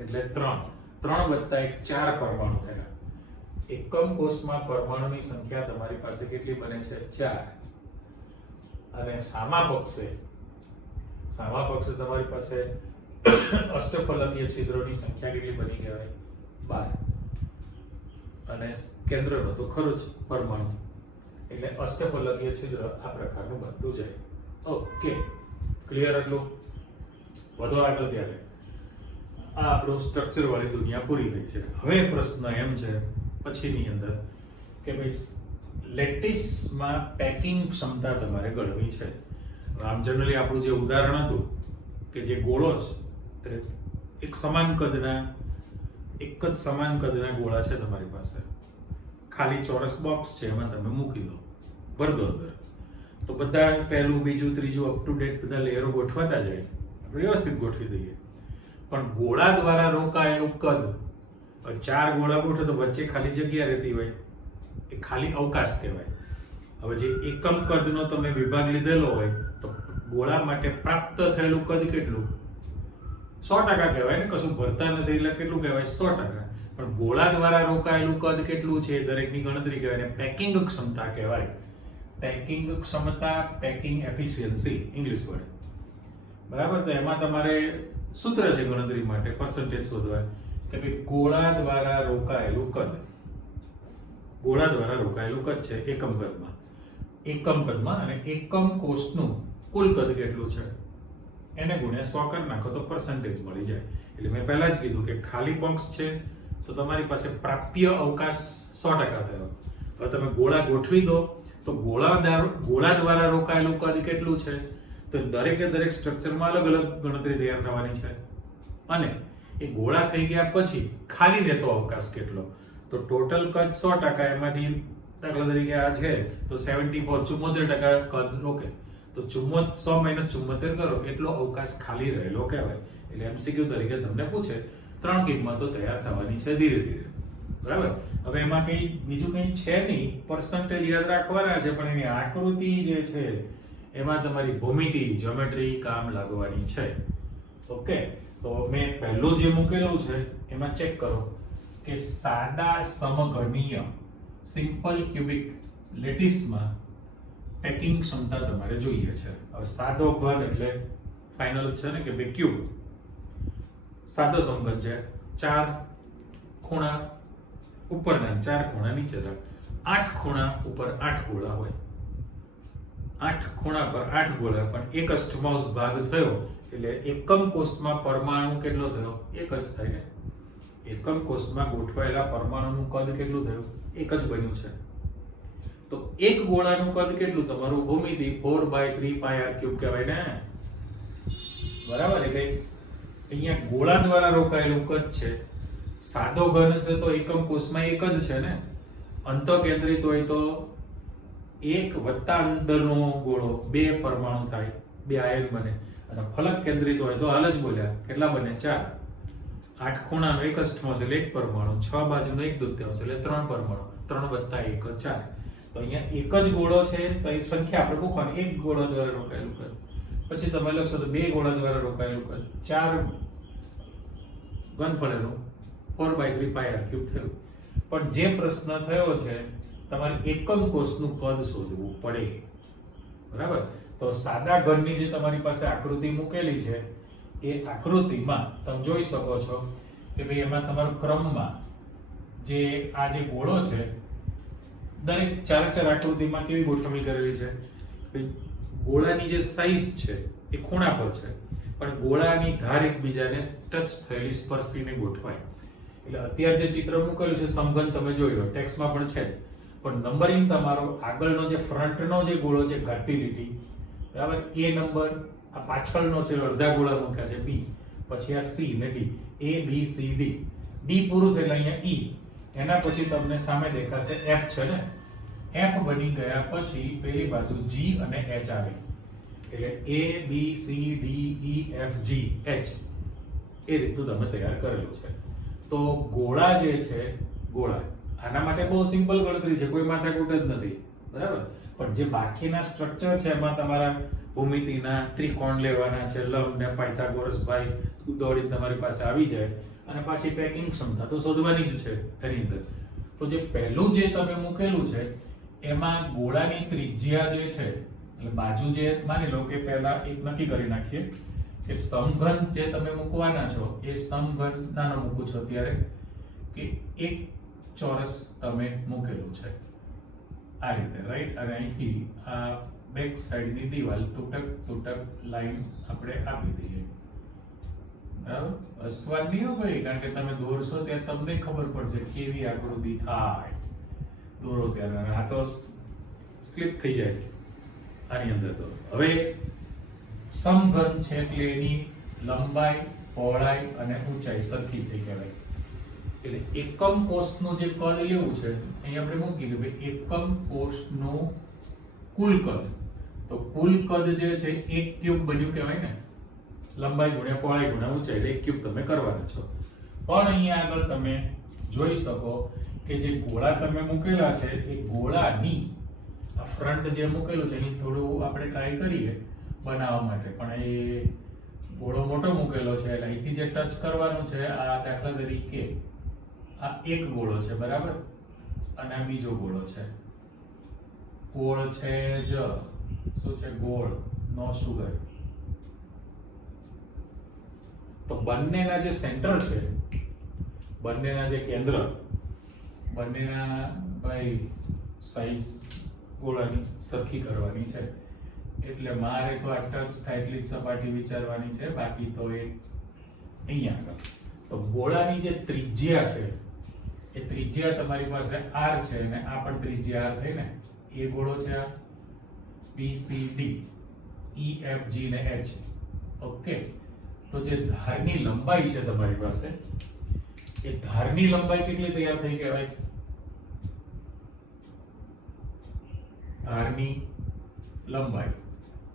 એટલે 3 વત્તા 1 4 પરમાણુ થયા. એકમ કોષમાં પરમાણુની સંખ્યા તમારી પાસે કેટલી બને છે? 4. અને સામા પક્ષે તમારી પાસે અષ્ટફલકીય છિદ્રોની સંખ્યા કેટલી બની કહેવાય? 12. અને કેન્દ્રનો તો ખરો જ પરમાણુ, એટલે અષ્ટફલકીય છિદ્ર આ પ્રકારનું બનતું જાય. Okay, clear? એટલું વધુ આગળ ત્યારે આ આપણું સ્ટ્રક્ચર વાળી દુનિયા પૂરી થઈ છે. હવે પ્રશ્ન એમ છે પછીની અંદર કે ભાઈ લેટિસમાં પેકિંગ ક્ષમતા તમારે ગણવી છે. આમ જનરલી આપણું જે ઉદાહરણ હતું કે જે ગોળો છે, એક સમાન કદના એક જ સમાન કદના ગોળા છે તમારી પાસે, ખાલી ચોરસ બોક્સ છે, એમાં તમે મૂકી દો, ભર દો અંદર, તો બધા પહેલું બીજું ત્રીજું અપ ટુ ડેટ બધા લેયરો ગોઠવાતા જાય, વ્યવસ્થિત ગોઠવી દઈએ. પણ ગોળા દ્વારા રોકાયેલું કદ, 4 ગોળા ગોઠવો તો વચ્ચે ખાલી જગ્યા રહેતી હોય, એ ખાલી અવકાશ કહેવાય. હવે જે એકમ કદનો તમે વિભાગ લીધેલો હોય તો ગોળા માટે પ્રાપ્ત થયેલું કદ કેટલું? 100% કહેવાય ને, કશું ભરતા નથી એટલે કેટલું કહેવાય? 100%. પણ ગોળા દ્વારા રોકાયેલું કદ કેટલું છે દરેકની ગણતરી કહેવાય ને પેકિંગ ક્ષમતા કહેવાય. પેકિંગ ક્ષમતા, પેકિંગ એફિશિયન્સી ઇંગ્લિશ વર્ડ, બરાબર? તો એમાં તમારે સૂત્ર છે ગણતરી માટે, પર્સન્ટેજ શોધવા કે ભાઈ ગોળા દ્વારા રોકાયેલું કદ, ગોળા દ્વારા રોકાયેલું કદ છે એકમ કદમાં, અને એકમ કોષનું કુલ કદ કેટલું છે એને ગુણ્યા 100 કરી નાખો તો પર્સન્ટેજ મળી જાય. એટલે મેં પહેલા જ કીધું કે ખાલી બોક્સ છે તો તમારી પાસે પ્રાપ્ય અવકાશ 100% થયો. હવે તમે ગોળા ગોઠવી દો તો ગોળા દ્વારા રોકાયેલું કદ કેટલું છે, તો દરેકે દરેક સ્ટ્રક્ચરમાં અલગ અલગ ગણતરી તૈયાર થવાની છે. અને એ ગોળા થઈ ગયા પછી ખાલી રહેતો અવકાશ કેટલો, તો ટોટલ કદ 100%, એમાંથી દાખલા તરીકે આ છે તો 74 કદ રોકે, તો 100 - 74 કરો એટલો અવકાશ ખાલી રહેલો કહેવાય. એટલે એમસીક્યુ તરીકે તમને પૂછે 3 કિંમતો તૈયાર થવાની છે ધીરે ધીરે, બરાબર? હવે એમાં બીજું કંઈ છે નહીં, પર્સન્ટેજ યાદ રાખવાના છે, પણ એની આકૃતિ જે છે એમાં તમારી ભૂમિતિ, જ્યોમેટ્રી કામ લાગવાની છે. ઓકે, તો મેં પહેલું જે મૂકેલું છે એમાં ચેક કરો કે સાદા સમઘનીય સિમ્પલ ક્યુબિક લેટિસમાં પેકિંગ ક્ષમતા તમારે જોઈએ છે. હવે સાદો ઘન એટલે ફાઇનલ છે ને કે બે ક્યુબ, સાદો સમઘન છે, 4 ખૂણા ઉપરના 4 ખૂણા નીચેના, 8 ખૂણા ઉપર 8 ગોળા હોય, 8 ખૂણા પર 8 ગોળા, પણ એક અષ્ટમાંશ ભાગ થયો એટલે એકમ કોષમાં પરમાણુ કેટલો થયો? એક જ થાય ને. એકમ કોષમાં ગોઠવાયેલા પરમાણુનું કદ કેટલું થયું? એક જ બન્યું છે. તો એક ગોળાનું કદ કેટલું? તમારું ભૂમિતિ 4/3πr³ કહેવાય ને, બરાબર? એટલે અહીંયા ગોળા દ્વારા રોકાયેલું કદ છે. સાદો ઘન છે તો એકમ કોષમાં એક જ છે ને. અંતઃકેન્દ્રિત હોય તો 1 વત્તા અંદરનો ગોળો 2 પરમાણુ થાય, 2 આયન બને. અને ફલક કેન્દ્રિત હોય તો હાલ જ બોલ્યા કેટલા બને? 4. 8 ખૂણાનો 1 અષ્ટમાંશ એટલે 1 પરમાણુ, 6 બાજુનો 1/2 એટલે 3 પરમાણુ, 3 વત્તા 1 4. તો અહીંયા એક જ ગોળો છે તો એ સંખ્યા આપણે મૂકવાની, એક ગોળો દ્વારા રોકાયેલું કદ, પછી તમે લખશો તો 2 ગોળા દ્વારા રોકાયેલું કદ, 4 ઘનફળનું 4/3πr³ થયું. પણ જે પ્રશ્ન થયો છે તમારે એકમ કોષનું કદ શોધવું પડે, બરાબર? તો સાદા ઘનની જે તમારી પાસે આકૃતિ મૂકેલી છે એ આકૃતિમાં તમે જોઈ શકો છો કે ભાઈ એમાં તમારો ક્રમમાં જે આ જે ગોળો છે દરેક 4 આકૃતિમાં કેવી ગોઠવણી કરેલી છે? ગોળાની જે સાઈઝ છે એ ખૂણા પર છે, પણ ગોળાની ધાર એકબીજાને ટચ થયેલી, સ્પર્શીને ગોઠવાય. એટલે અત્યારે જે ચિત્ર મૂકેલું છે સમઘન તમે જોઈ લો, ટેક્સ્ટમાં પણ છે જ, પણ નંબરિંગ તમારો આગળનો જે ફ્રન્ટનો જે ગોળો છે ઘાટી લીટી, બરાબર? એ નંબર, આ પાછળનો છે અડધા ગોળા મૂક્યા છે B, પછી આ C ને D, A B C D, D પૂરું થયેલ અહીંયા E, એના પછી તમને સામે દેખાશે F છે ને, F બની ગયા પછી પેલી બાજુ G અને H આવે, એટલે A B C D E F G H એ રીતનું તમે તૈયાર કરેલું છે. તો ગોળા જે છે, ગોળા આના માટે બહુ સિમ્પલ ગણતરી છે, કોઈ માથાકૂટ જ નથી, બરાબર? પણ જે બાકીના સ્ટ્રક્ચર છે એમાં તમારા ભૂમિતિના ત્રિકોણ લેવાના છે, લંબ ને પાયથાગોરસ ભાઈ દોડીને તમારી પાસે આવી જાય, અને પાછી પેકિંગ ક્ષમતા તો શોધવાની જ છે એની અંદર. તો જે પહેલું જે તમે મૂકેલું છે એમાં ગોળાની ત્રિજ્યા જે છે, એટલે બાજુ જે માની લો કે પહેલા એક નક્કી કરી નાખીએ કે સમઘન જે તમે મૂકવાના છો એ સમઘન નાનો મૂકું છો અત્યારે કે એક ચોરસ તમે મૂકેલું છે આ રીતે, રાઈટ? અને અહીંથી આ બેક સાઈડની દિવાલ તૂટક લાઈન આપણે આપી દઈએ, બરાબર? અસ્વાદ નહીં હો ભાઈ, કારણ કે તમે દોરશો ત્યાં તમને ખબર પડશે કેવી આકૃતિ થાય, દોરો ત્યારે. આ તો સ્લિપ થઈ જાય આની અંદર. તો હવે સમઘન છે એટલે એની લંબાઈ, પહોળાઈ અને ઊંચાઈ સરખી થઈ કહેવાય. એટલે એકમ કોષનું જે કદ લેવું છે અહીં આપણે મૂકી કે ભાઈ એકમ કોષનું કુલ કદ, તો કુલ કદ જે છે 1 ક્યુબ બન્યું કહેવાય ને, લંબાઈ ગુણ્યા પહોળાઈ ગુણ્યા ઊંચાઈ, એટલે 1 ક્યુબ તમે કરવાના છો. પણ અહીંયા આગળ તમે જોઈ શકો કે જે ગોળા તમે મૂકેલા છે એ ગોળાની આ ફ્રન્ટ જે મૂકેલું છે એ થોડું આપણે ટ્રાય કરીએ બનાવવા માટે, પણ એ ગોળો મોટો મૂકેલો છે એટલે અહીંથી જે ટચ કરવાનું છે, આ દાખલા તરીકે આ એક ગોળો છે, બરાબર? અને આ બીજો ગોળો છે, ગોળ છે જ શું છે, ગોળ નો સુગર. તો બંનેના જે સેન્ટર છે, બંનેના જે કેન્દ્ર, બંનેના ભાઈ સાઈઝ ગોળાની સરખી કરવાની છે. એટલે મારે તો આ ટચ થાય એટલી સપાટી વિચારવાની છે, બાકી તો એ અહીંયા આગળ. તો ગોળાની જે ત્રિજ્યા છે એ ત્રિજ્યા તમારી પાસે r છે અને આ પણ ત્રિજ્યા r થઈ ને, એ ગોળો છે આ BCD EFG ને H. ઓકે, તો જે ધારની લંબાઈ છે તમારી પાસે, એ ધારની લંબાઈ કેટલી તૈયાર થઈ કહેવાય? ધારની લંબાઈ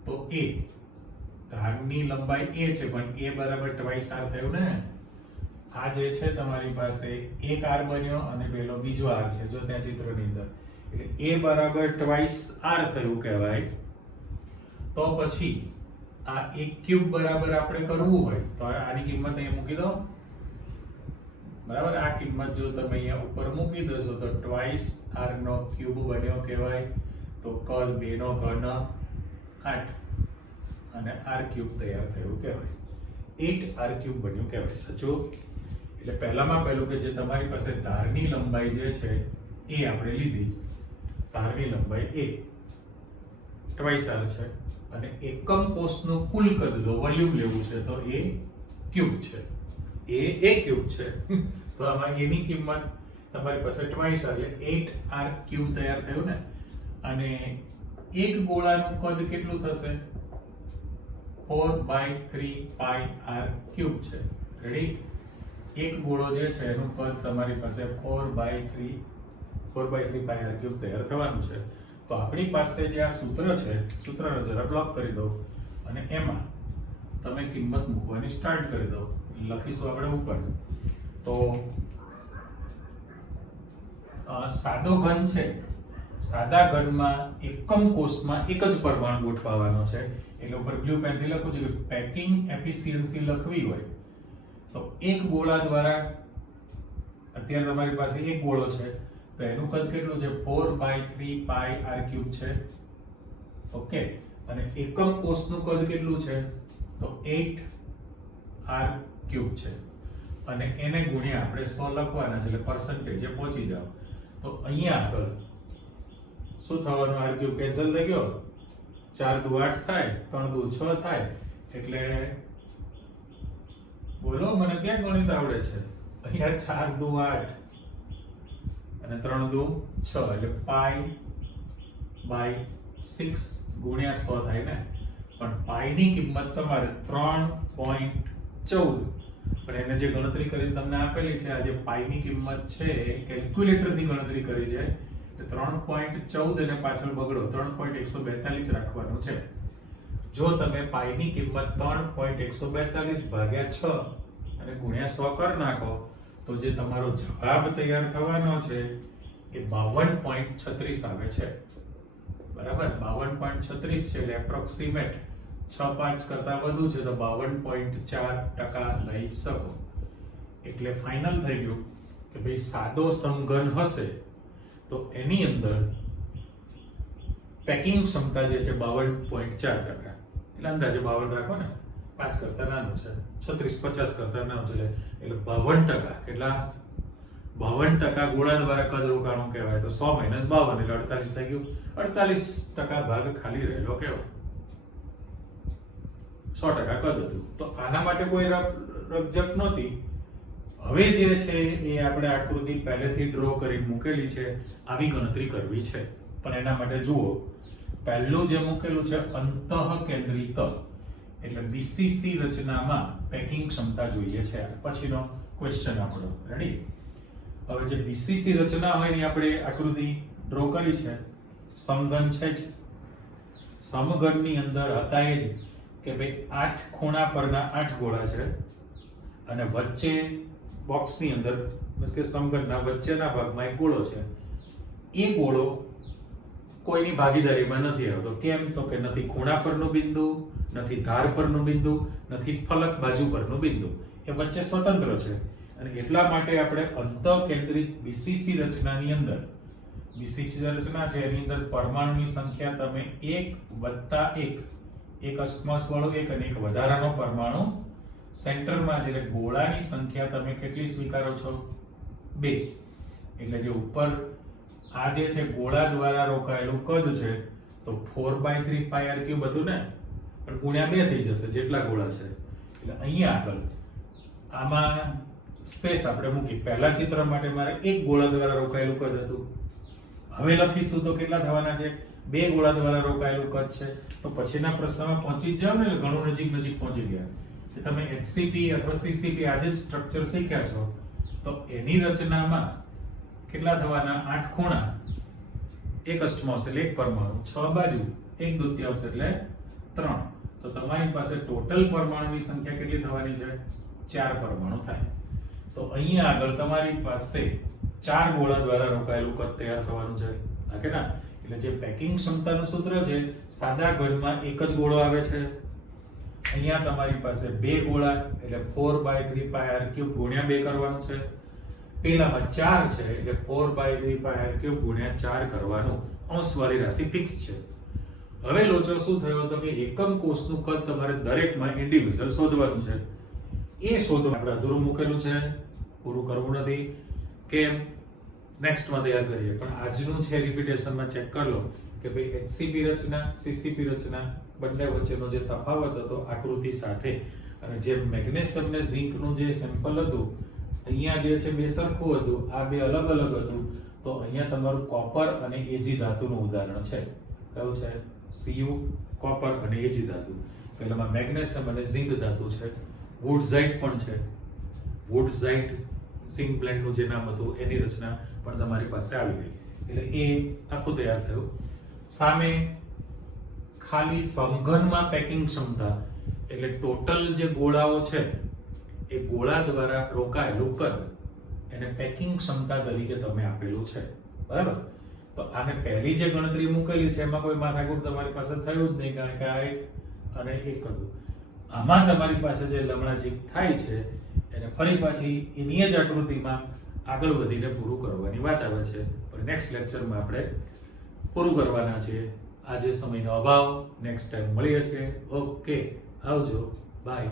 તો a, ધારની લંબાઈ a છે, પણ a બરાબર ટ્વાઇસ r થયું ને. આ જે છે તમારી પાસે એક r બન્યો અને પેલો બીજો r છે, જો ત્યાં ચિત્રની અંદર, એટલે a બરાબર ટ્વાઇસ r થયું કહેવાય. તો પછી આ 1 ક્યુબ બરાબર આપણે કરવું હોય તો આની કિંમત અહીંયા મૂકી દો, બરાબર? આ કિંમત જો તમે અહીંયા ઉપર મૂકી દો તો ટ્વાઇસ r નો ક્યુબ બન્યો કહેવાય. તો કદ 2 નો ઘન 8 અને r ક્યુબ તૈયાર થયું કહેવાય, 8 r ક્યુબ બન્યું કહેવાય. સાચું? એટલે પહેલામાં પહેલું કે જે તમારી પાસે ધારની લંબાઈ જે છે એ આપણે લીધી, ધારની લંબાઈ a ટ્વાઇસ r છે, અને એકમ કોષનું કુલ કદ લો, વોલ્યુમ લેવું છે તો a ક્યુબ છે, a ક્યુબ છે. તો આમાં a ની કિંમત તમારી પાસે ટ્વાઇસ r એટલે 8 r ક્યુબ તૈયાર થયું ને. અને એક ગોળાનું કદ કેટલું થશે? 4/3 pi r ક્યુબ છે. રેડી? એક ગોળો જે છે એનું કદ તમારી પાસે 4/3 pi r ક્યુબ તૈયાર થવાનું છે. તો આપણી પાસે જે આ સૂત્ર છે, સૂત્રનો જરા બ્લોક કરી દો અને એમાં તમે કિંમત મૂકવાની સ્ટાર્ટ કરી દો. લખીશું આપણે ઉપર. તો સાદો ઘન છે, સાદા ઘનમાં એકમ કોષમાં એક જ પરમાણુ ગોઠવવાનો છે. એટલે ઉપર બ્લુ પેનથી લખું છું કે પેકિંગ એફિશિયન્સી લખવી હોય તો એક ગોળા દ્વારા, અત્યારે તમારી પાસે એક ગોળો છે તો એનું કદ કેટલું છે? 4/3 pi r ક્યુબ છે. ઓકે, અને એકમ કોષનું કદ કેટલું છે? તો 8 r ક્યુબ છે. અને એને ગુણ્યા આપણે 100 લખવાના છે, એટલે પર્સન્ટેજે પહોંચી જાવ. તો અહીંયા આગળ શું થવાનું? r ક્યુબ કેન્સલ થઈ ગયો, 4 દુ 8 થાય, 3 દુ 6 થાય, એટલે બોલો મને ક્યાં ગણિત આવડે છે? અહીંયા 4 દુ 8 અને 3 દુ 6, એટલે pi/6 ગુણ્યા 100 થાય ને. પણ પાઈ ની કિંમત તમારે 3.14, પણ એને જે ગણતરી કરી તમને આપેલી છે, આ જે પાઈ ની કિંમત છે કેલ્ક્યુલેટર થી ગણતરી કરી છે, 3.14 અને પાછળ બગડો 3.142 રાખવાનું છે. જો તમે પાઈ ની કિંમત 3.142 ભાગ્યા 6 અને ગુણ્યા 100 કરી નાખો તો જે તમારો જવાબ તૈયાર થવાનો છે એ 52.36 આવે છે. બરાબર? 52.36 છે, એટલે એપ્રોક્સિમેટ 6.5 કરતા વધુ છે તો 52.4% લઈ શકો. એટલે ફાઇનલ થઈ ગયું કે ભાઈ સાદો સમઘન હશે તો એની અંદર પેકિંગ ક્ષમતા જે છે 52.4%, એટલે અંદાજે 52 રાખો ને, 5 કરતા નાનું છે, 36 50 કરતા નાનું છે, એટલે 52%. કેટલા? 52% ગોળા દ્વારા કદ રોકાણું કહેવાય. તો 100 - 52 એટલે 48 થઈ ગયું. 48% ભાગ ખાલી રહેલો કહેવાય. 100% કદ હતું. તો આના માટે કોઈ રકઝક નહોતી. હવે જે છે એ આપણે આકૃતિ પહેલેથી ડ્રો કરી મૂકેલી છે. આવી ગણતરી કરવી છે. પણ એના માટે જુઓ, પહેલું જે મૂકેલું છે અંતઃકેન્દ્રિત, એટલે બીસીસી રચનામાં પેકિંગ ક્ષમતા જોઈએ છે. પછીનો ક્વેશ્ચન આપણો રેડી. હવે જે બીસીસી રચના હોય એની આપણે આકૃતિ ડ્રો કરી છે. સમઘન છે જ. સમઘનની અંદર હતા એ જ કે ભાઈ 8 ખૂણા પરના 8 ગોળા છે અને વચ્ચે બોક્સની અંદર કે સમઘનના વચ્ચેના ભાગમાં એક ગોળો છે. એ ગોળો કોઈની ભાગીદારીમાં નથી આવતો. કેમ? તો કે નથી ખૂણા પરનું બિંદુ, નથી ધાર પરનું બિંદુ, નથી ફલક બાજુ પરનું બિંદુ. એ વચ્ચે સ્વતંત્ર છે. અને એટલા માટે આપણે અંતઃકેન્દ્રિત બીસીસી રચનાની અંદર, બીસીસી રચના છે એની અંદર પરમાણુની સંખ્યા તમે 1 + 1, એક અસ્તમાસ વાળો એક અને એક વધારાનો પરમાણુ સેન્ટરમાં, એટલે ગોળાની સંખ્યા તમે કેટલી સ્વીકારો છો? 2. એટલે જે ઉપર આ જે છે ગોળા દ્વારા રોકાયેલું કદ છે તો 4/3 πr³ હતું ને, પણ ગુણ્યા 2 થઈ જશે જેટલા ગોળા છે. એટલે અહીંયા આગળ આમાં સ્પેસ આપણે મૂકી. પહેલા ચિત્ર માટે મારે એક ગોળા દ્વારા રોકાયેલું કદ હતું. હવે લખીશું તો કેટલા થવાના છે? 2 ગોળા દ્વારા રોકાયેલું કદ છે. તો પછીના પ્રશ્નમાં પહોંચી જ જાવ ને, એટલે ઘણું નજીક પહોંચી ગયા. તમે HCP અથવા CCP આજે જ સ્ટ્રક્ચર શીખ્યા છો, તો એની રચનામાં કેટલા થવાના? 8 ખૂણા, એક અષ્ટમાંશ એટલે એક પરમાણુ, 6 બાજુ, 1/2 એટલે 3. તો તમારી પાસે ટોટલ પરમાણુની સંખ્યા કેટલી થવાની છે? 4 પરમાણુ થાય. તો અહીંયા આગળ તમારી પાસે 4 ગોળા દ્વારા રોકાયેલું કદ તૈયાર થવાનું છે. હા કે ના? એટલે જે પેકિંગ ક્ષમતાનું સૂત્ર છે, સાદા ઘનમાં એક જ ગોળો આવે છે. અહીંયા તમારી પાસે 2 ગોળા એટલે 4/3 πr³ ગુણ્યા 2 કરવાનું છે. પેલામાં 4 છે એટલે 4/3 πr³ ગુણ્યા 4 કરવાનું. અંશવાળી રાશિ ફિક્સ છે. હવે લોચો શું થયો તો કે એકમ કોષનું કદ તમારે દરેકમાં ઇન્ડિવિડ્યુઅલ શોધવાનું છે. એ શોધવા આપણે અધૂરું મૂકેલું છે, પૂરું કરવું નથી. કેમ? નેક્સ્ટમાં તૈયાર કરીએ. પણ આજનું છે રિપીટેશનમાં ચેક કરી લો કે ભાઈ HCP રચના, CCP રચના બંને વચ્ચેનો જે તફાવત હતો આકૃતિ સાથે, અને જે મેગ્નેશિયમ ને ઝિંકનું જે સેમ્પલ હતું, અહીંયા જે છે બે સરખું હતું, આ બે અલગ અલગ હતું. તો અહીંયા તમારું કોપર અને Ag ધાતુનું ઉદાહરણ છે. કયું છે? Cu કોપર અને Ag ધાતુ. પહેલામાં મેગ્નેશિયમ અને ઝિંક ધાતુ છે. વુડઝાઇટ પણ છે. વુડઝાઇટ ઝિંક બ્લેન્ડનું જે નામ હતું એની રચના પણ તમારી પાસે આવી ગઈ. એટલે એ આખું તૈયાર થયું. સામે ખાલી સમઘનમાં પેકિંગ ક્ષમતા, એટલે ટોટલ જે ગોળાઓ છે એ ગોળા દ્વારા રોકાયેલું કદ, એને પેકિંગ ક્ષમતા તરીકે તમે આપેલું છે. બરાબર? તો આને પહેલી જે ગણતરી મૂકેલી છે એમાં કોઈ માથાકૂટ તમારી પાસે થયું જ નહીં, કારણ કે આ એક અને એક હતું. આમાં તમારી પાસે જે લમણાજીક થાય છે એને ફરી પાછી એની જ આકૃતિમાં આગળ વધીને પૂરું કરવાની વાત આવે છે. પણ નેક્સ્ટ લેક્ચરમાં આપણે પૂરું કરવાના છે. આજે સમયનો અભાવ. નેક્સ્ટ ટાઈમ મળીએ છીએ. ઓકે, આવજો, બાય.